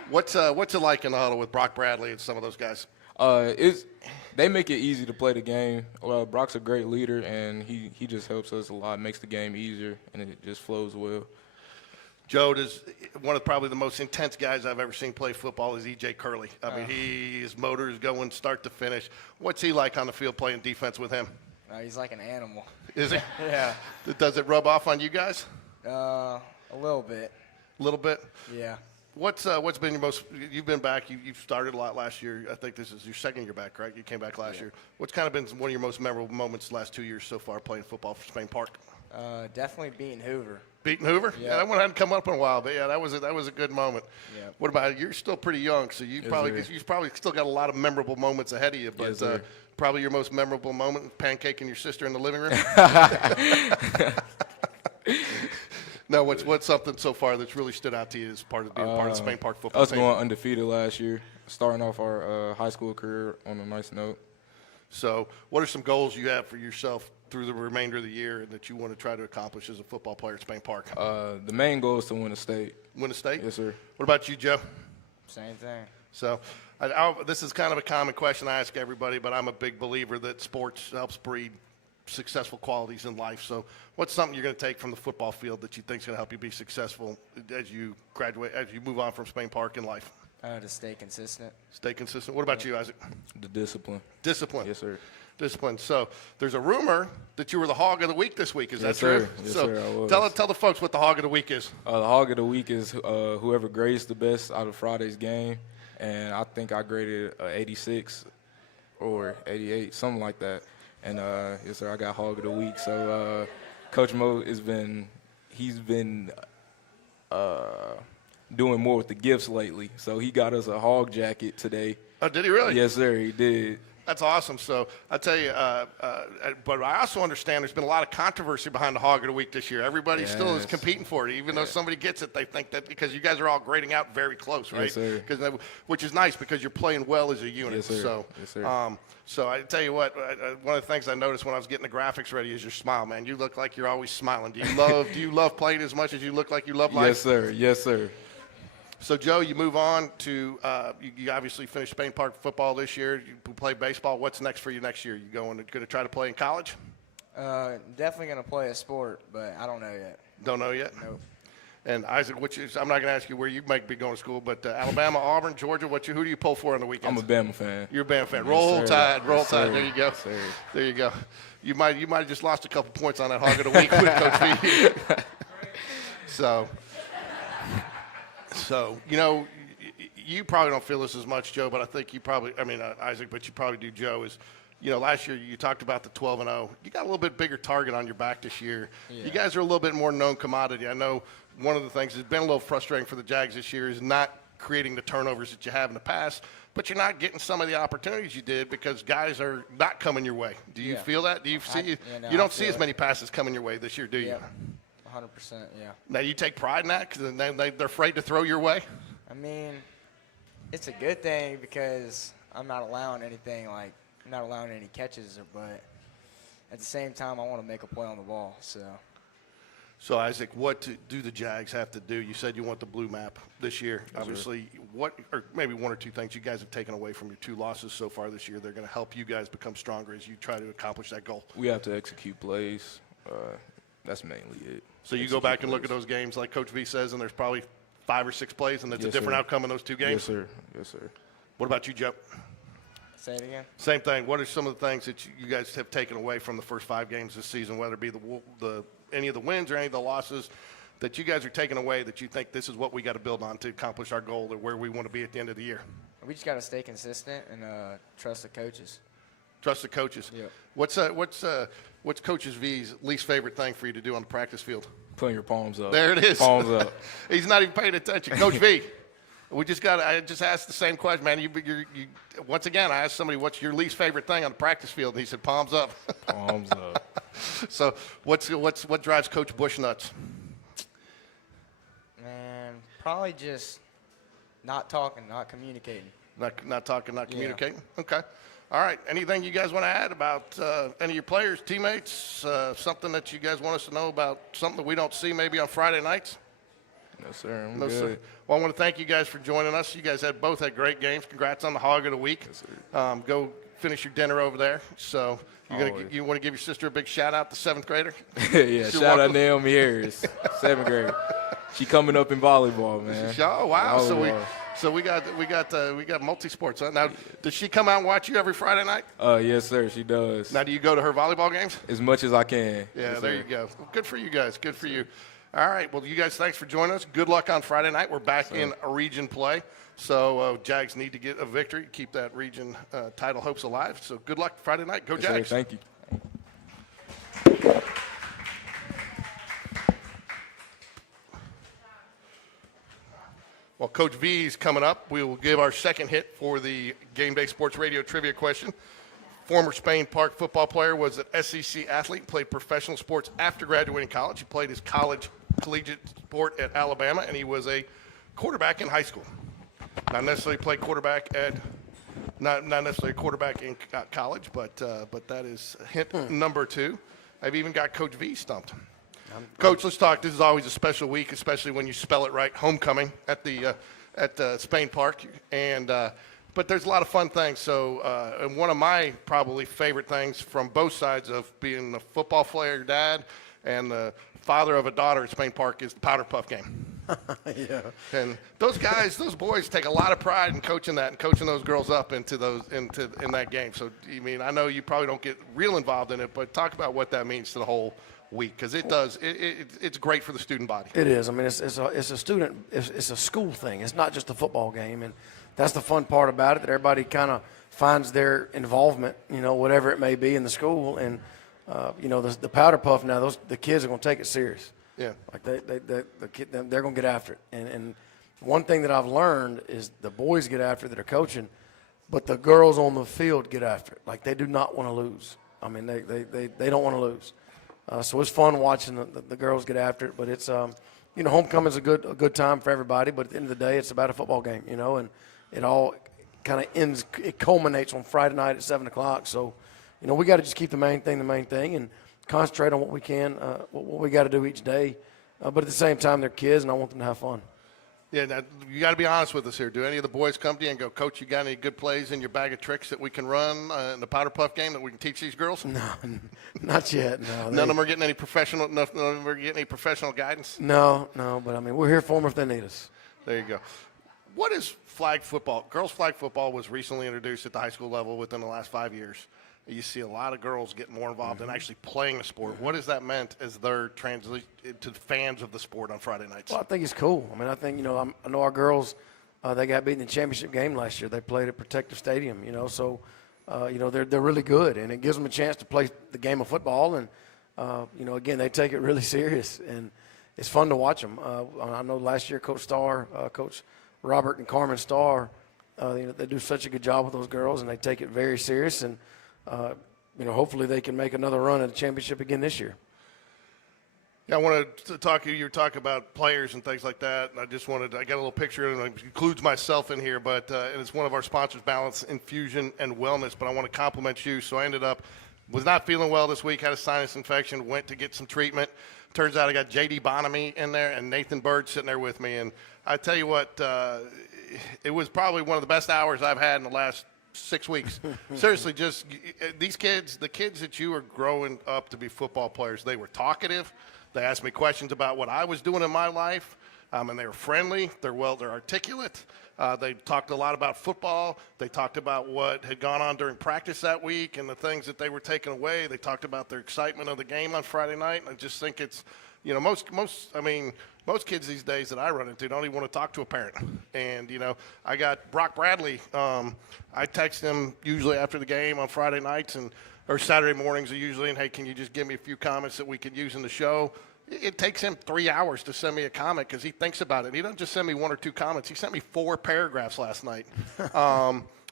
What's it like in the huddle with Brock Bradley and some of those guys? They make it easy to play the game. Well, Brock's a great leader, and he just helps us a lot, makes the game easier, and it just flows well. Joe, one of probably the most intense guys I've ever seen play football is E.J. Curley. I mean, his motor is going start to finish. What's he like on the field playing defense with him? He's like an animal. Is he? Yeah. Does it rub off on you guys? A little bit. A little bit? Yeah. What's been your most – you've been back. You've started a lot last year. I think this is your second year back, right? You came back last year. What's kind of been one of your most memorable moments the last 2 years so far playing football for Spain Park? Definitely beating Hoover. Beating Hoover? Yeah. That one hadn't come up in a while, but that was a good moment. Yeah. What about you're still pretty young, so you've probably still got a lot of memorable moments ahead of you. But Yes, probably your most memorable moment, pancaking your sister in the living room. No, what's something so far that's really stood out to you as part of being part of the Spain Park football Us team? going undefeated last year, starting off our high school career on a nice note. So, what are some goals you have for yourself through the remainder of the year and that you want to try to accomplish as a football player at Spain Park? The main goal is to win a state. Win a state? Yes, sir. What about you, Joe? Same thing. So, this is kind of a common question I ask everybody, but I'm a big believer that sports helps breed successful qualities in life. So, what's something you're going to take from the football field that you think is going to help you be successful as you graduate, as you move on from Spain Park in life? To stay consistent. Stay consistent. What about you, Isaac? The discipline. Discipline. Yes, sir. Discipline. So, there's a rumor that you were the hog of the week this week. Is Yes, that true? sir. Yes, so, sir, I was. tell the folks what the hog of the week is. The hog of the week is whoever grades the best out of Friday's game, and I think I graded 86 or 88, something like that. And yes, sir, I got hog of the week. So Coach Mo he's been doing more with the gifts lately. So he got us a hog jacket today. Oh, did he really? Yes, sir, he did. That's awesome. So I tell you, but I also understand there's been a lot of controversy behind the Hog of the Week this year. Everybody still is Yes. competing for it, even though somebody gets it. They think that because you guys are all grading out very close, right? Yes, sir. Which is nice because you're playing well as a unit. Yes, sir. So, Yes, sir. So I tell you what, one of the things I noticed when I was getting the graphics ready is your smile, man. You look like you're always smiling. Do you love playing as much as you look like you love life? Yes, sir. Yes, sir. So, Joe, you move on to you obviously finished Spain Park football this year. You play baseball. What's next for you next year? You going to try to play in college? Definitely going to play a sport, but I don't know yet. Don't know yet? Nope. And Isaac, I'm not going to ask you where you might be going to school, but Alabama, Auburn, Georgia, who do you pull for on the weekends? I'm a Bama fan. You're a Bama fan. Yes, Roll sir. Tide, roll Yes, Tide. sir. There you go. Yes, sir. There you go. You might have just lost a couple points on that Hog of the Week with Coach V. So you probably don't feel this as much, Joe, but I think Isaac, but you probably do, Joe, is, last year you talked about the 12-0. You got a little bit bigger target on your back this year. Yeah. You guys are a little bit more known commodity. I know one of the things that's been a little frustrating for the Jags this year is not creating the turnovers that you have in the past, but you're not getting some of the opportunities you did because guys are not coming your way. Do you feel that? Do you see? You don't see as many passes coming your way this year, do you? Yeah, 100%, yeah. Now, you take pride in that because they're afraid to throw your way? I mean, it's a good thing because I'm not allowing any catches, but at the same time, I want to make a play on the ball. So So, Isaac, what do the Jags have to do? You said you want the blue map this year. Yes, obviously, what, or maybe one or two things you guys have taken away from your 2 losses so far this year, they're going to help you guys become stronger as you try to accomplish that goal. We have to execute plays. That's mainly it. So you go back and look at those games like Coach V says, and there's probably 5 or 6 plays, and it's a Yes, different sir. outcome in those 2 games? Yes, sir. Yes, sir. What about you, Joe? Say it again. Same thing. What are some of the things that you guys have taken away from the first 5 games this season, whether it be any of the wins or any of the losses that you guys are taking away that you think this is what we got to build on to accomplish our goal or where we want to be at the end of the year? We just got to stay consistent and trust the coaches. Trust the coaches. Yeah. What's Coach V's least favorite thing for you to do on the practice field? Putting your palms up. There it is. Palms up. He's not even paying attention. Coach V, I just asked the same question, man. Once again, I asked somebody, what's your least favorite thing on the practice field? And he said, palms up. Palms up. So what drives Coach Bush nuts? Man, probably just not talking, not communicating. Not talking, not Yeah. communicating? Okay. All right. Anything you guys want to add about any of your players, teammates, something that you guys want us to know about, something that we don't see maybe on Friday nights? No, sir. I'm No, good. sir. Well, I want to thank you guys for joining us. You guys both had great games. Congrats on the Hog of the Week. Yes, sir. Go finish your dinner over there. So Always. you want to give your sister a big shout out, the 7th grader? Yeah, She shout out welcome. Naomi Harris, 7th grade. She coming up in volleyball, man. Oh wow! Volleyball. So we got multi-sports. Huh? Now, does she come out and watch you every Friday night? Yes, sir. She does. Now, do you go to her volleyball games? As much as I can. Yeah, Yes, there sir. you go. Well, good for you guys. Good for you. All right. Well, you guys, thanks for joining us. Good luck on Friday night. We're back in a region play. So Jags need to get a victory, keep that region title hopes alive. So good luck Friday night. Go Yes, sir. Jags. Thank you. Well, Coach V is coming up. We will give our second hit for the Game Day Sports Radio trivia question. Former Spain Park football player, was an SEC athlete, played professional sports after graduating college. He played his collegiate sport at Alabama, and he was a quarterback in high school. Not necessarily played quarterback not necessarily a quarterback in college, but that is hint number 2. I've even got Coach V stumped. Coach, let's talk. This is always a special week, especially when you spell it right. Homecoming at Spain Park, but there's a lot of fun things. So, and one of my probably favorite things from both sides of being the football player dad and the father of a daughter at Spain Park is the Powder Puff game. Yeah. And those guys, those boys take a lot of pride in coaching that and coaching those girls up in that game. So, I mean, I know you probably don't get real involved in it, but talk about what that means to the whole week, because it does. It's great for the student body. It is. I mean, it's a school thing. It's not just a football game, and that's the fun part about it. That everybody kind of finds their involvement, whatever it may be in the school, and the Powder Puff. Now, the kids are going to take it serious. Yeah. Like they're going to get after it. And one thing that I've learned is the boys get after it that are coaching, but the girls on the field get after it. Like they do not want to lose. I mean, they don't want to lose. So it's fun watching the girls get after it. But it's homecoming's a good time for everybody. But at the end of the day, it's about a football game, and it all kind of ends. It culminates on Friday night at 7:00. So, we got to just keep the main thing, and concentrate on what we can, what we got to do each day. But at the same time, they're kids, and I want them to have fun. Yeah, now, you got to be honest with us here. Do any of the boys come to you and go, Coach, you got any good plays in your bag of tricks that we can run in the Powder Puff game that we can teach these girls? No, not yet. No, None of them are getting any professional. None of them are getting any professional guidance. No. But I mean, we're here for them if they need us. There you go. What is flag football? Girls flag football was recently introduced at the high school level within the last 5 years. You see a lot of girls get more involved in actually playing the sport. What has that meant as their translation to fans of the sport on Friday nights? Well, I think it's cool. I mean, I think, I know our girls, they got beat in the championship game last year. They played at Protective Stadium, so, they're really good. And it gives them a chance to play the game of football. And, again, they take it really serious. And it's fun to watch them. I know last year Coach Starr, Coach Robert and Carmen Starr, they do such a good job with those girls, and they take it very serious. And, hopefully they can make another run at the championship again this year. Yeah, I wanted to talk to you. You were talking about players and things like that. And I got a little picture, and it includes myself in here, but and it's one of our sponsors, Balance Infusion and Wellness. But I want to compliment you. So I was not feeling well this week, had a sinus infection, went to get some treatment. Turns out I got J.D. Bonamy in there and Nathan Bird sitting there with me. And I tell you what, it was probably one of the best hours I've had in the last 6 weeks. Seriously, just these kids, the kids that you were growing up to be football players, they were talkative. They asked me questions about what I was doing in my life, and they were friendly. They're articulate. They talked a lot about football. They talked about what had gone on during practice that week and the things that they were taking away. They talked about their excitement of the game on Friday night. And I just think it's, most kids these days that I run into don't even want to talk to a parent. And, I got Brock Bradley. I text him usually after the game on Friday nights or Saturday mornings usually, and, hey, can you just give me a few comments that we could use in the show? It takes him 3 hours to send me a comment because he thinks about it. He doesn't just send me 1 or 2 comments. He sent me 4 paragraphs last night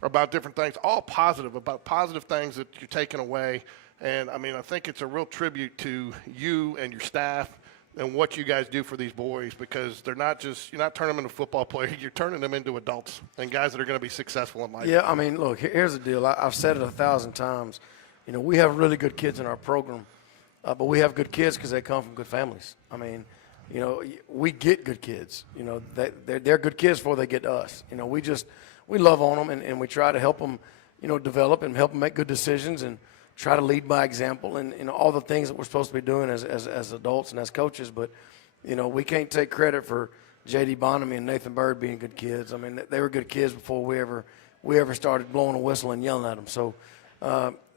about different things, all positive, about positive things that you're taking away. And, I think it's a real tribute to you and your staff and what you guys do for these boys, because you're not turning them into football players, you're turning them into adults and guys that are going to be successful in life. Yeah, look, here's the deal. I've said it 1,000 times. We have really good kids in our program. But we have good kids because they come from good families. We get good kids. They're good kids before they get to us. We love on them and we try to help them, develop and help them make good decisions and try to lead by example and all the things that we're supposed to be doing as adults and as coaches. But, we can't take credit for J.D. Bonamy and Nathan Bird being good kids. They were good kids before we ever started blowing a whistle and yelling at them. So,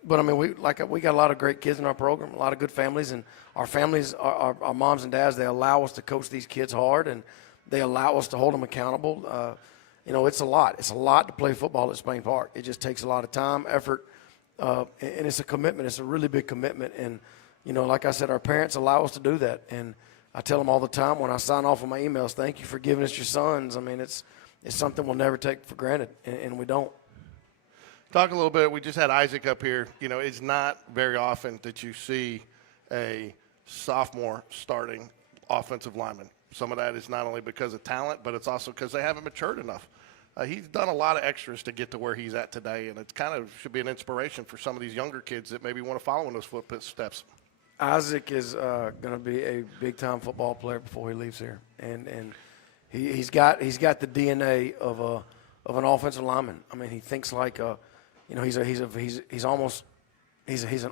but we got a lot of great kids in our program, a lot of good families, and our families, our moms and dads, they allow us to coach these kids hard, and they allow us to hold them accountable. It's a lot. It's a lot to play football at Spain Park. It just takes a lot of time, effort, and it's a commitment. It's a really big commitment, and like I said, our parents allow us to do that, and I tell them all the time when I sign off on my emails, thank you for giving us your sons. It's something we'll never take for granted, and we don't. Talk a little bit. We just had Isaac up here. It's not very often that you see a sophomore starting offensive lineman. Some of that is not only because of talent, but it's also because they haven't matured enough. He's done a lot of extras to get to where he's at today, and it kind of should be an inspiration for some of these younger kids that maybe want to follow in those footsteps. Isaac is going to be a big-time football player before he leaves here, and he's got the DNA of an offensive lineman. He thinks like a he's an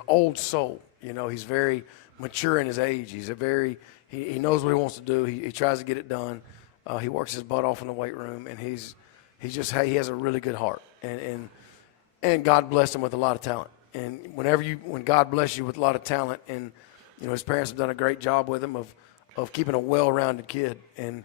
old soul. He's very mature in his age. He knows what he wants to do. He tries to get it done. He works his butt off in the weight room, and he has a really good heart. And God blessed him with a lot of talent. And when God bless you with a lot of talent, and his parents have done a great job with him of keeping a well-rounded kid. And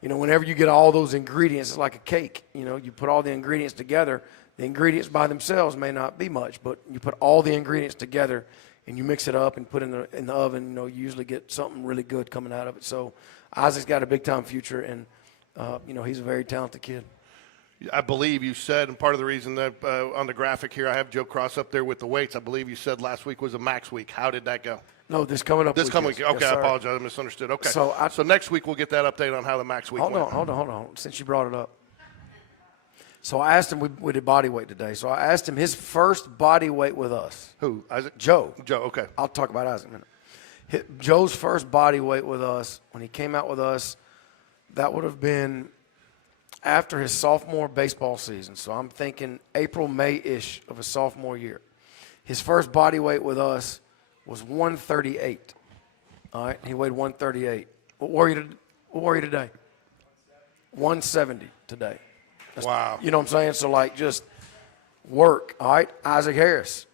whenever you get all those ingredients, it's like a cake. You put all the ingredients together. The ingredients by themselves may not be much, but you put all the ingredients together and you mix it up and put it in the oven, you usually get something really good coming out of it. So Isaac's got a big-time future, and, he's a very talented kid. I believe you said, and part of the reason that on the graphic here I have Joe Cross up there with the weights, I believe you said last week was a max week. How did that go? No, this coming up. This coming week. Okay, yes, I apologize. I misunderstood. Okay. So next week we'll get that update on how the max week went. Hold on. Since you brought it up. So I asked him, we did body weight today. So I asked him his first body weight with us. Who? Isaac? Joe. Joe, okay. I'll talk about Isaac in a minute. Joe's first body weight with us, when he came out with us, that would have been after his sophomore baseball season. So I'm thinking April, May-ish of his sophomore year. His first body weight with us was 138. All right, he weighed 138. What were you today? 170 today. Wow. You know what I'm saying? So, just work, all right? Isaac Harris,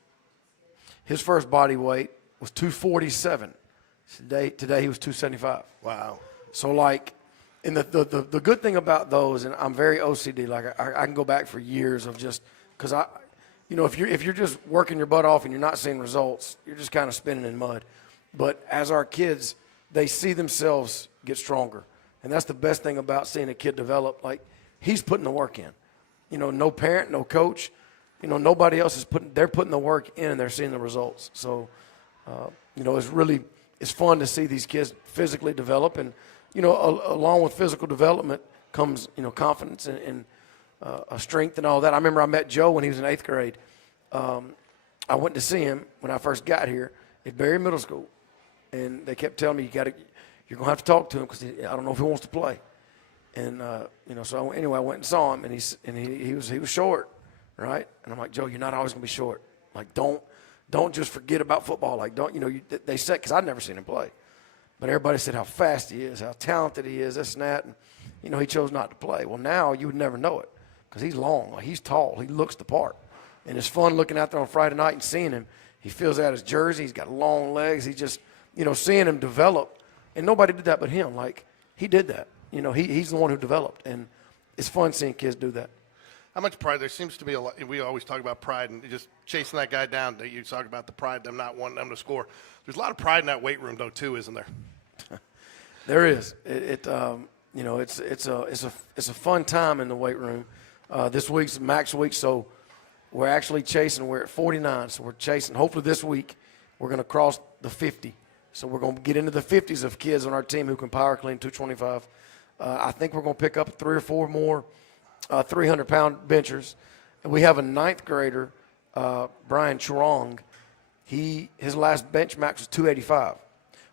his first body weight was 247. Today he was 275. Wow. So, and the good thing about those, and I'm very OCD, I can go back for years of just because if you're just working your butt off and you're not seeing results, you're just kind of spinning in mud. But as our kids, they see themselves get stronger. And that's the best thing about seeing a kid develop. He's putting the work in. No parent, no coach, nobody else is they're putting the work in and they're seeing the results. So, it's fun to see these kids physically develop. And, along with physical development comes, confidence and a strength and all that. I remember I met Joe when he was in 8th grade. I went to see him when I first got here at Berry Middle School. And they kept telling me, you're going to have to talk to him because I don't know if he wants to play. And, so anyway, I went and saw him, and he was short, right? And I'm like, Joe, you're not always going to be short. Like, don't just forget about football. Like, they said, because I'd never seen him play. But everybody said how fast he is, how talented he is, this and that. And, he chose not to play. Well, now you would never know it because he's long. Like, he's tall. He looks the part. And it's fun looking out there on Friday night and seeing him. He fills out his jersey. He's got long legs. He just, seeing him develop. And nobody did that but him. Like, he did that. He's the one who developed. And it's fun seeing kids do that. How much pride? There seems to be a lot. We always talk about pride and just chasing that guy down. You talk about the pride, them not wanting them to score. There's a lot of pride in that weight room, though, too, isn't there? There is. It's a fun time in the weight room. This week's max week, so we're actually chasing. We're at 49, so we're chasing. Hopefully this week we're going to cross the 50. So we're going to get into the 50s of kids on our team who can power clean 225. I think we're going to pick up 3 or 4 more 300-pound benchers. And we have a 9th grader, Brian Churong. His last bench max was 285.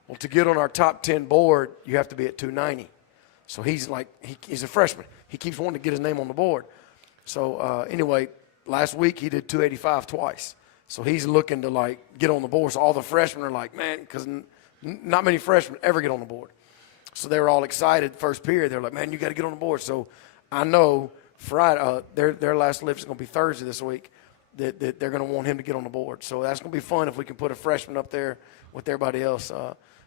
Well, to get on our top 10 board, you have to be at 290. So he's a freshman. He keeps wanting to get his name on the board. So anyway, last week he did 285 twice. So he's looking to get on the board. So all the freshmen are like, man, because not many freshmen ever get on the board. So they were all excited first period. They're like, man, you got to get on the board. So I know Friday, their last lift is going to be Thursday this week, that they're going to want him to get on the board. So that's going to be fun if we can put a freshman up there with everybody else.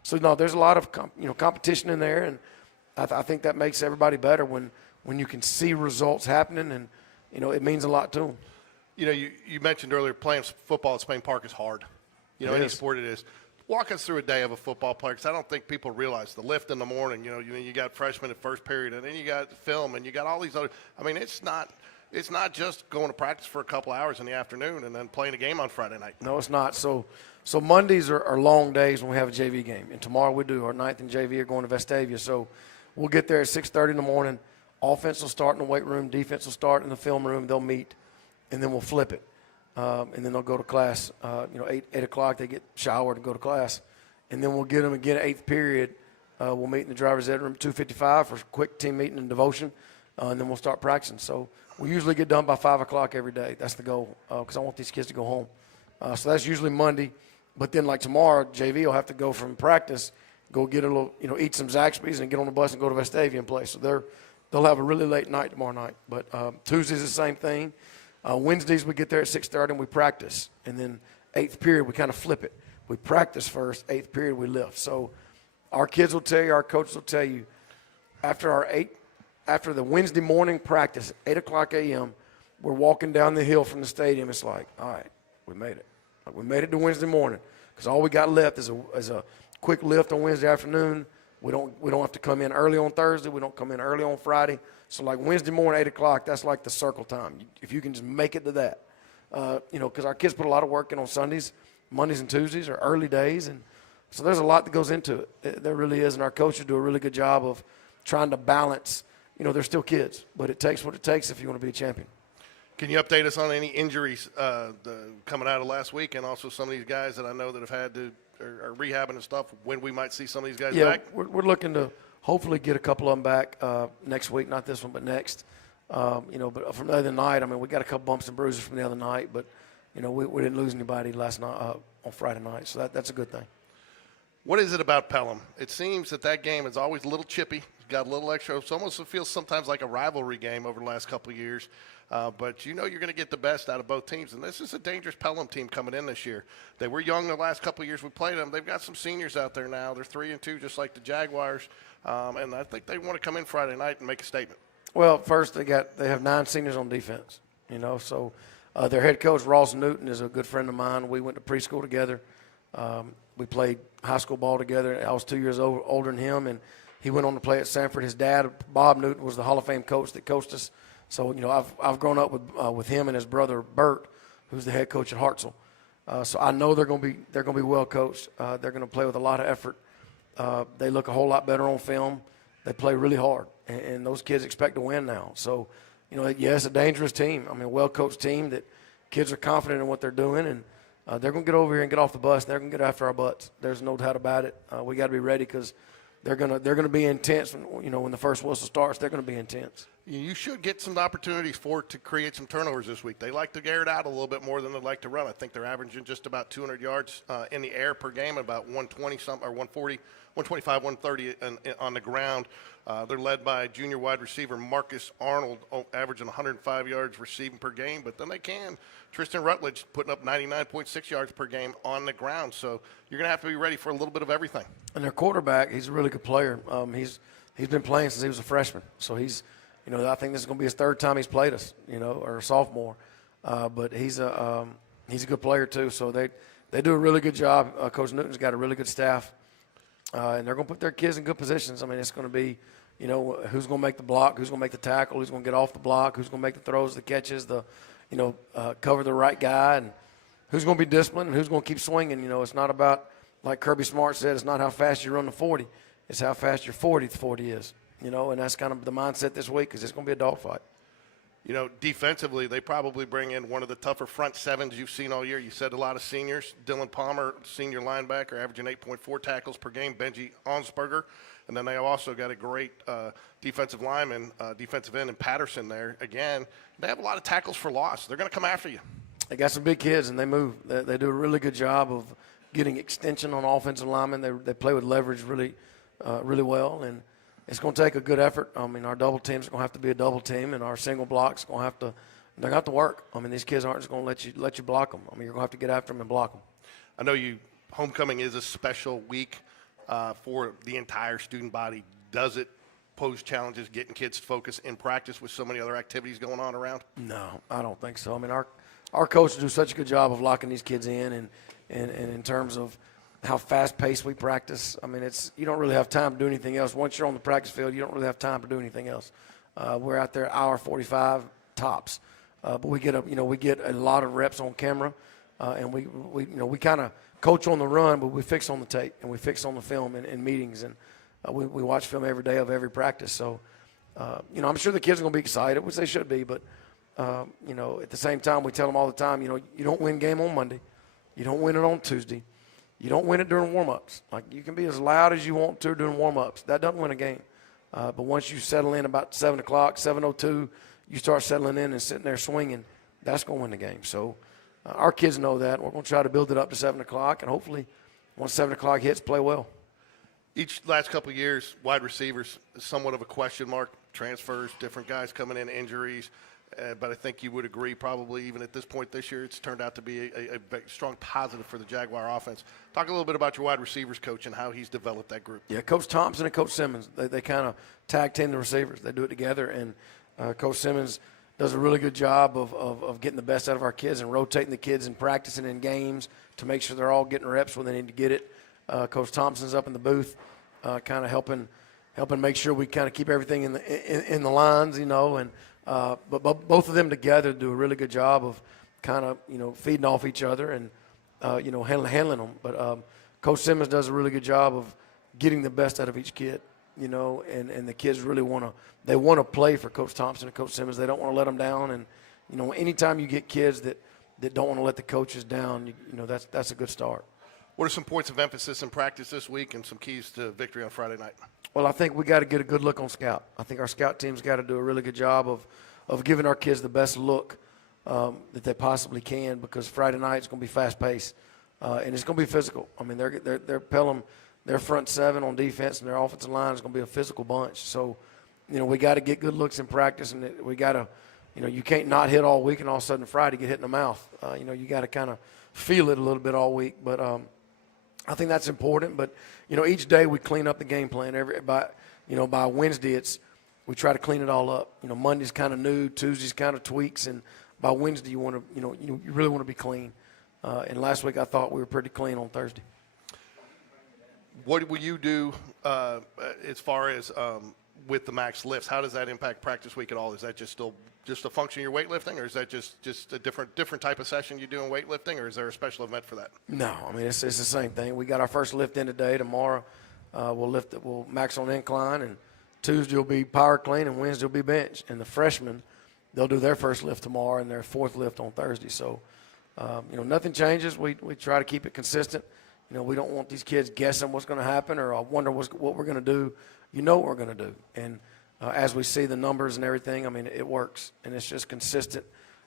There's a lot of competition in there, and I think that makes everybody better when you can see results happening, and it means a lot to them. You mentioned earlier playing football at Spain Park is hard. Any sport it is. Walk us through a day of a football player, because I don't think people realize the lift in the morning. You got freshmen at first period, and then you got film, and you got all these other. I mean, it's not just going to practice for a couple hours in the afternoon and then playing a game on Friday night. No, it's not. So Mondays are long days when we have a JV game, and tomorrow we do. Our 9th and JV are going to Vestavia, so we'll get there at 6:30 in the morning. Offense will start in the weight room. Defense will start in the film room. They'll meet, and then we'll flip it. And then they'll go to class, 8 o'clock, they get showered and go to class. And then we'll get them again at 8th period. We'll meet in the driver's ed room at 2:55 for a quick team meeting and devotion, and then we'll start practicing. So we usually get done by 5 o'clock every day. That's the goal, because I want these kids to go home. So that's usually Monday. But then like tomorrow, JV will have to go from practice, go get a little, eat some Zaxby's and get on the bus and go to Vestavia and play. So they'll have a really late night tomorrow night. But Tuesday's the same thing. Wednesdays we get there at 6:30 and we practice, and then 8th period we kind of flip it. We practice first, 8th period we lift. So our kids will tell you, our coaches will tell you, after the Wednesday morning practice, 8 o'clock a.m., we're walking down the hill from the stadium. It's like, all right, we made it. We made it to Wednesday morning, because all we got left is a quick lift on Wednesday afternoon. We don't have to come in early on Thursday. We don't come in early on Friday. So like Wednesday morning, 8 o'clock, that's like the circle time. If you can just make it to that, because our kids put a lot of work in on Sundays, Mondays and Tuesdays are early days, and so there's a lot that goes into it. There really is, and our coaches do a really good job of trying to balance. They're still kids, but it takes what it takes if you want to be a champion. Can you update us on any injuries coming out of last week, and also some of these guys that I know that have had to are rehabbing and stuff, when we might see some of these guys back? Yeah, we're looking to hopefully get a couple of them back next week, not this one, but next. But from the other night, we got a couple bumps and bruises from the other night, but, we didn't lose anybody last night on Friday night, so that's a good thing. What is it about Pelham? It seems that game is always a little chippy. It's got a little extra. It almost feels sometimes like a rivalry game over the last couple of years. But you're going to get the best out of both teams. And this is a dangerous Pelham team coming in this year. They were young the last couple of years we played them. They've got some seniors out there now. They're 3-2, just like the Jaguars. And I think they want to come in Friday night and make a statement. Well, first they have 9 seniors on defense. So their head coach, Ross Newton, is a good friend of mine. We went to preschool together. We played high school ball together. I was 2 years older than him, and he went on to play at Sanford. His dad, Bob Newton, was the Hall of Fame coach that coached us. So, I've grown up with him and his brother Bert, who's the head coach at Hartselle. So I know they're going to be well coached. They're going to play with a lot of effort. They look a whole lot better on film. They play really hard, and those kids expect to win now. So, it's a dangerous team. A well coached team that kids are confident in what they're doing, and they're going to get over here and get off the bus. They're going to get after our butts. There's no doubt about it. We got to be ready because they're gonna be intense. When the first whistle starts, they're going to be intense. You should get some opportunities to create some turnovers this week. They like to air it out a little bit more than they like to run. I think they're averaging just about 200 yards in the air per game, about 120 something or 140, 125, 130 on the ground. They're led by junior wide receiver Marcus Arnold, averaging 105 yards receiving per game. But then Tristan Rutledge putting up 99.6 yards per game on the ground. So you're going to have to be ready for a little bit of everything. And their quarterback, he's a really good player. He's been playing since he was a freshman. So he's, I think this is going to be his third time he's played us, or a sophomore. But he's a good player too. So they do a really good job. Coach Newton's got a really good staff, and they're going to put their kids in good positions. I mean, it's going to be, who's going to make the block, who's going to make the tackle, who's going to get off the block, who's going to make the throws, the catches, cover the right guy, and who's going to be disciplined and who's going to keep swinging. It's not about, like Kirby Smart said, it's not how fast you run the 40. It's how fast your 40th 40 is. And that's kind of the mindset this week because it's going to be a dogfight. Defensively, they probably bring in one of the tougher front sevens you've seen all year. You said a lot of seniors. Dylan Palmer, senior linebacker, averaging 8.4 tackles per game. Benji Onsberger. And then they also got a great defensive lineman, defensive end in Patterson there. Again, they have a lot of tackles for loss. They're going to come after you. They got some big kids, and they move. They do a really good job of getting extension on offensive linemen. They play with leverage really well, and it's going to take a good effort. I mean, our double team's going to have to be a double team, and our single block's going to have to. They're going to have to work. I mean, these kids aren't just going to let you block them. I mean, you're going to have to get after them and block them. I know homecoming is a special week for the entire student body. Does it pose challenges getting kids focused in practice with so many other activities going on around? No, I don't think so. I mean, our coaches do such a good job of locking these kids in, and in terms of how fast-paced we practice. I mean, you don't really have time to do anything else. Once you're on the practice field, you don't really have time to do anything else. We're out there hour 45 tops, but we get a lot of reps on camera, and we kind of coach on the run, but we fix on the tape and we fix on the film in meetings, and we watch film every day of every practice. So, I'm sure the kids are going to be excited, which they should be, but at the same time, we tell them all the time, you don't win game on Monday, you don't win it on Tuesday. You don't win it during warm-ups. Like, you can be as loud as you want to during warm-ups. That doesn't win a game. But once you settle in about 7 o'clock, 7:02, you start settling in and sitting there swinging, that's going to win the game. So our kids know that. We're going to try to build it up to 7 o'clock, and hopefully once 7 o'clock hits, play well. Each last couple of years, wide receivers is somewhat of a question mark. Transfers, different guys coming in, injuries. But I think you would agree probably even at this point this year it's turned out to be a very strong positive for the Jaguar offense. Talk a little bit about your wide receivers coach and how he's developed that group. Yeah, Coach Thompson and Coach Simmons, they kind of tag team the receivers. They do it together, and Coach Simmons does a really good job of getting the best out of our kids and rotating the kids and practicing in games to make sure they're all getting reps when they need to get it. Coach Thompson's up in the booth kind of helping make sure we kind of keep everything in the lines, and but both of them together do a really good job of kind of, feeding off each other and, handling them. But Coach Simmons does a really good job of getting the best out of each kid, and the kids really want to play for Coach Thompson and Coach Simmons. They don't want to let them down. And, anytime you get kids that don't want to let the coaches down, that's a good start. What are some points of emphasis in practice this week and some keys to victory on Friday night? Well, I think we got to get a good look on scout. I think our scout team's got to do a really good job of giving our kids the best look that they possibly can, because Friday night is going to be fast-paced and it's going to be physical. I mean, they're Pelham, their front seven on defense and their offensive line is going to be a physical bunch. So, we got to get good looks in practice, and we got to, you can't not hit all week and all of a sudden Friday get hit in the mouth. You got to kind of feel it a little bit all week, but I think that's important. But each day we clean up the game plan. By Wednesday we try to clean it all up. Monday's kind of new, Tuesday's kind of tweaks, and by Wednesday you want to you really want to be clean. And last week I thought we were pretty clean on Thursday. What will you do as far as with the max lifts? How does that impact practice week at all? Is that just a function of your weightlifting, or is that just a different type of session you do in weightlifting, or is there a special event for that? No, I mean it's the same thing. We got our first lift in today. Tomorrow we'll max on incline, and Tuesday will be power clean, and Wednesday will be bench. And the freshmen, they'll do their first lift tomorrow and their fourth lift on Thursday. So Nothing changes. We try to keep it consistent. We don't want these kids guessing what's going to happen or I wonder what we're going to do. You know what we're going to do. And as we see the numbers and everything, I mean, it works, and it's just consistent.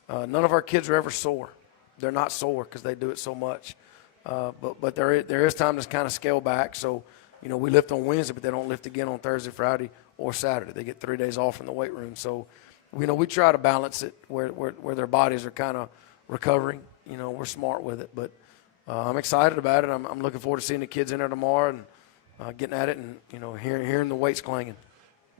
None of our kids are ever sore. They're not sore because they do it so much. But there is time to kind of scale back. So, we lift on Wednesday, but they don't lift again on Thursday, Friday, or Saturday. They get 3 days off from the weight room. So, we try to balance it where their bodies are kind of recovering. We're smart with it. But I'm excited about it. I'm looking forward to seeing the kids in there tomorrow and getting at it and, hearing the weights clanging.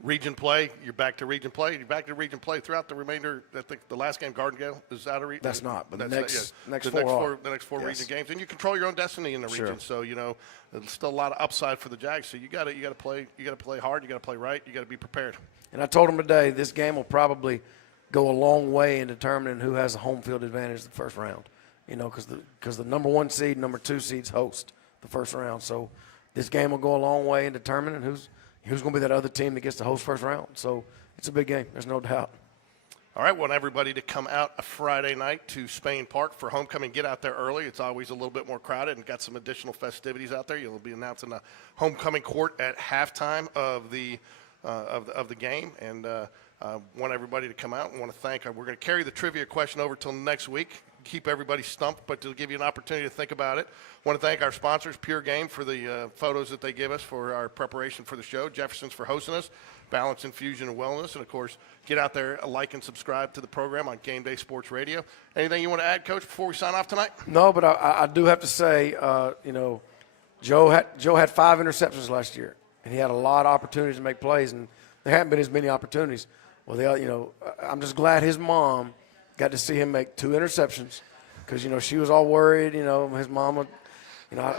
Region play, you're back to region play. You're back to region play throughout the remainder. I think the last game, Gardendale, is out of region. That's not, but the next four yes. region games, and you control your own destiny in the region. So there's still a lot of upside for the Jags. So you got to play hard. You got to play right. You got to be prepared. And I told them today this game will probably go a long way in determining who has the home field advantage the first round. Because the number 1 seed, number 2 seeds host the first round. So this game will go a long way in determining who's going to be that other team that gets to host first round. So it's a big game. There's no doubt. All right, want everybody to come out a Friday night to Spain Park for homecoming. Get out there early. It's always a little bit more crowded and got some additional festivities out there. You'll be announcing a homecoming court at halftime of the game, and want everybody to come out and want to thank. We're going to carry the trivia question over till next week. Keep everybody stumped, but to give you an opportunity to think about it. Want to thank our sponsors, Pure Game, for the photos that they give us for our preparation for the show, Jeffersons for hosting us, Balance Infusion and Wellness, and, of course, get out there, like and subscribe to the program on GameDay Sports Radio. Anything you want to add, Coach, before we sign off tonight? No, but I do have to say, Joe had 5 interceptions last year, and he had a lot of opportunities to make plays, and there haven't been as many opportunities. Well, I'm just glad his mom got to see him make 2 interceptions because, she was all worried, his mama,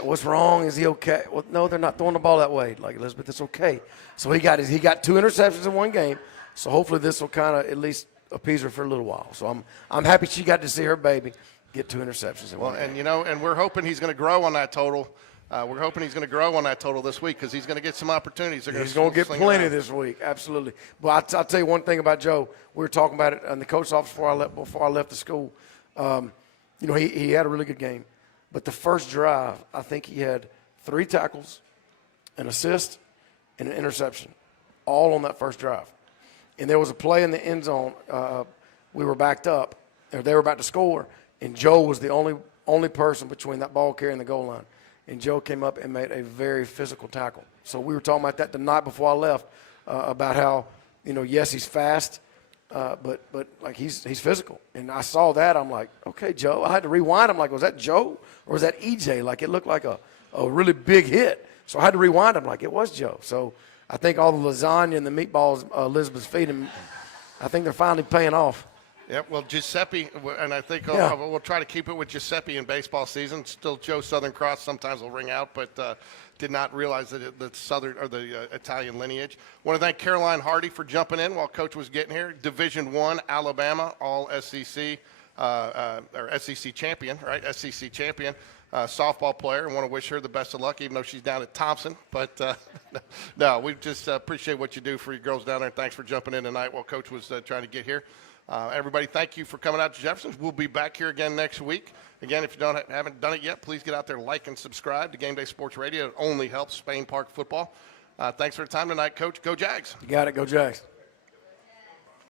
what's wrong? Is he okay? Well, no, they're not throwing the ball that way. Like, Elizabeth, it's okay. So he got 2 interceptions in one game. So hopefully this will kind of at least appease her for a little while. So I'm happy she got to see her baby get 2 interceptions in one game. And we're hoping he's going to grow on that total. We're hoping he's going to grow on that total this week because he's going to get some opportunities. He's going to get plenty this week, absolutely. But I'll tell you one thing about Joe. We were talking about it in the coach's office before I left the school. He had a really good game. But the first drive, I think he had 3 tackles, an assist, and an interception, all on that first drive. And there was a play in the end zone. We were backed up, or they were about to score, and Joe was the only person between that ball carrier and the goal line. And Joe came up and made a very physical tackle. So we were talking about that the night before I left, about how, yes, he's fast, but like he's physical. And I saw that. I'm like, okay, Joe. I had to rewind. I'm like, was that Joe or was that EJ? Like, it looked like a really big hit. So I had to rewind. I'm like, it was Joe. So I think all the lasagna and the meatballs Elizabeth's feeding, I think they're finally paying off. Yep, well, Giuseppe, and I think we'll try to keep it with Giuseppe in baseball season. Still Joe Southern Cross sometimes will ring out, but did not realize that the Southern or the Italian lineage. Want to thank Caroline Hardy for jumping in while Coach was getting here. Division I, Alabama, all SEC, or SEC champion, right? SEC champion. Softball player, and want to wish her the best of luck, even though she's down at Thompson. But no, we just appreciate what you do for your girls down there, and thanks for jumping in tonight while Coach was trying to get here. Everybody, thank you for coming out to Jeffersons. We'll be back here again next week. Again, if you haven't done it yet, please get out there, like and subscribe to GameDay Sports Radio. It only helps Spain Park football. Thanks for the time tonight, Coach. Go Jags. You got it. Go Jags.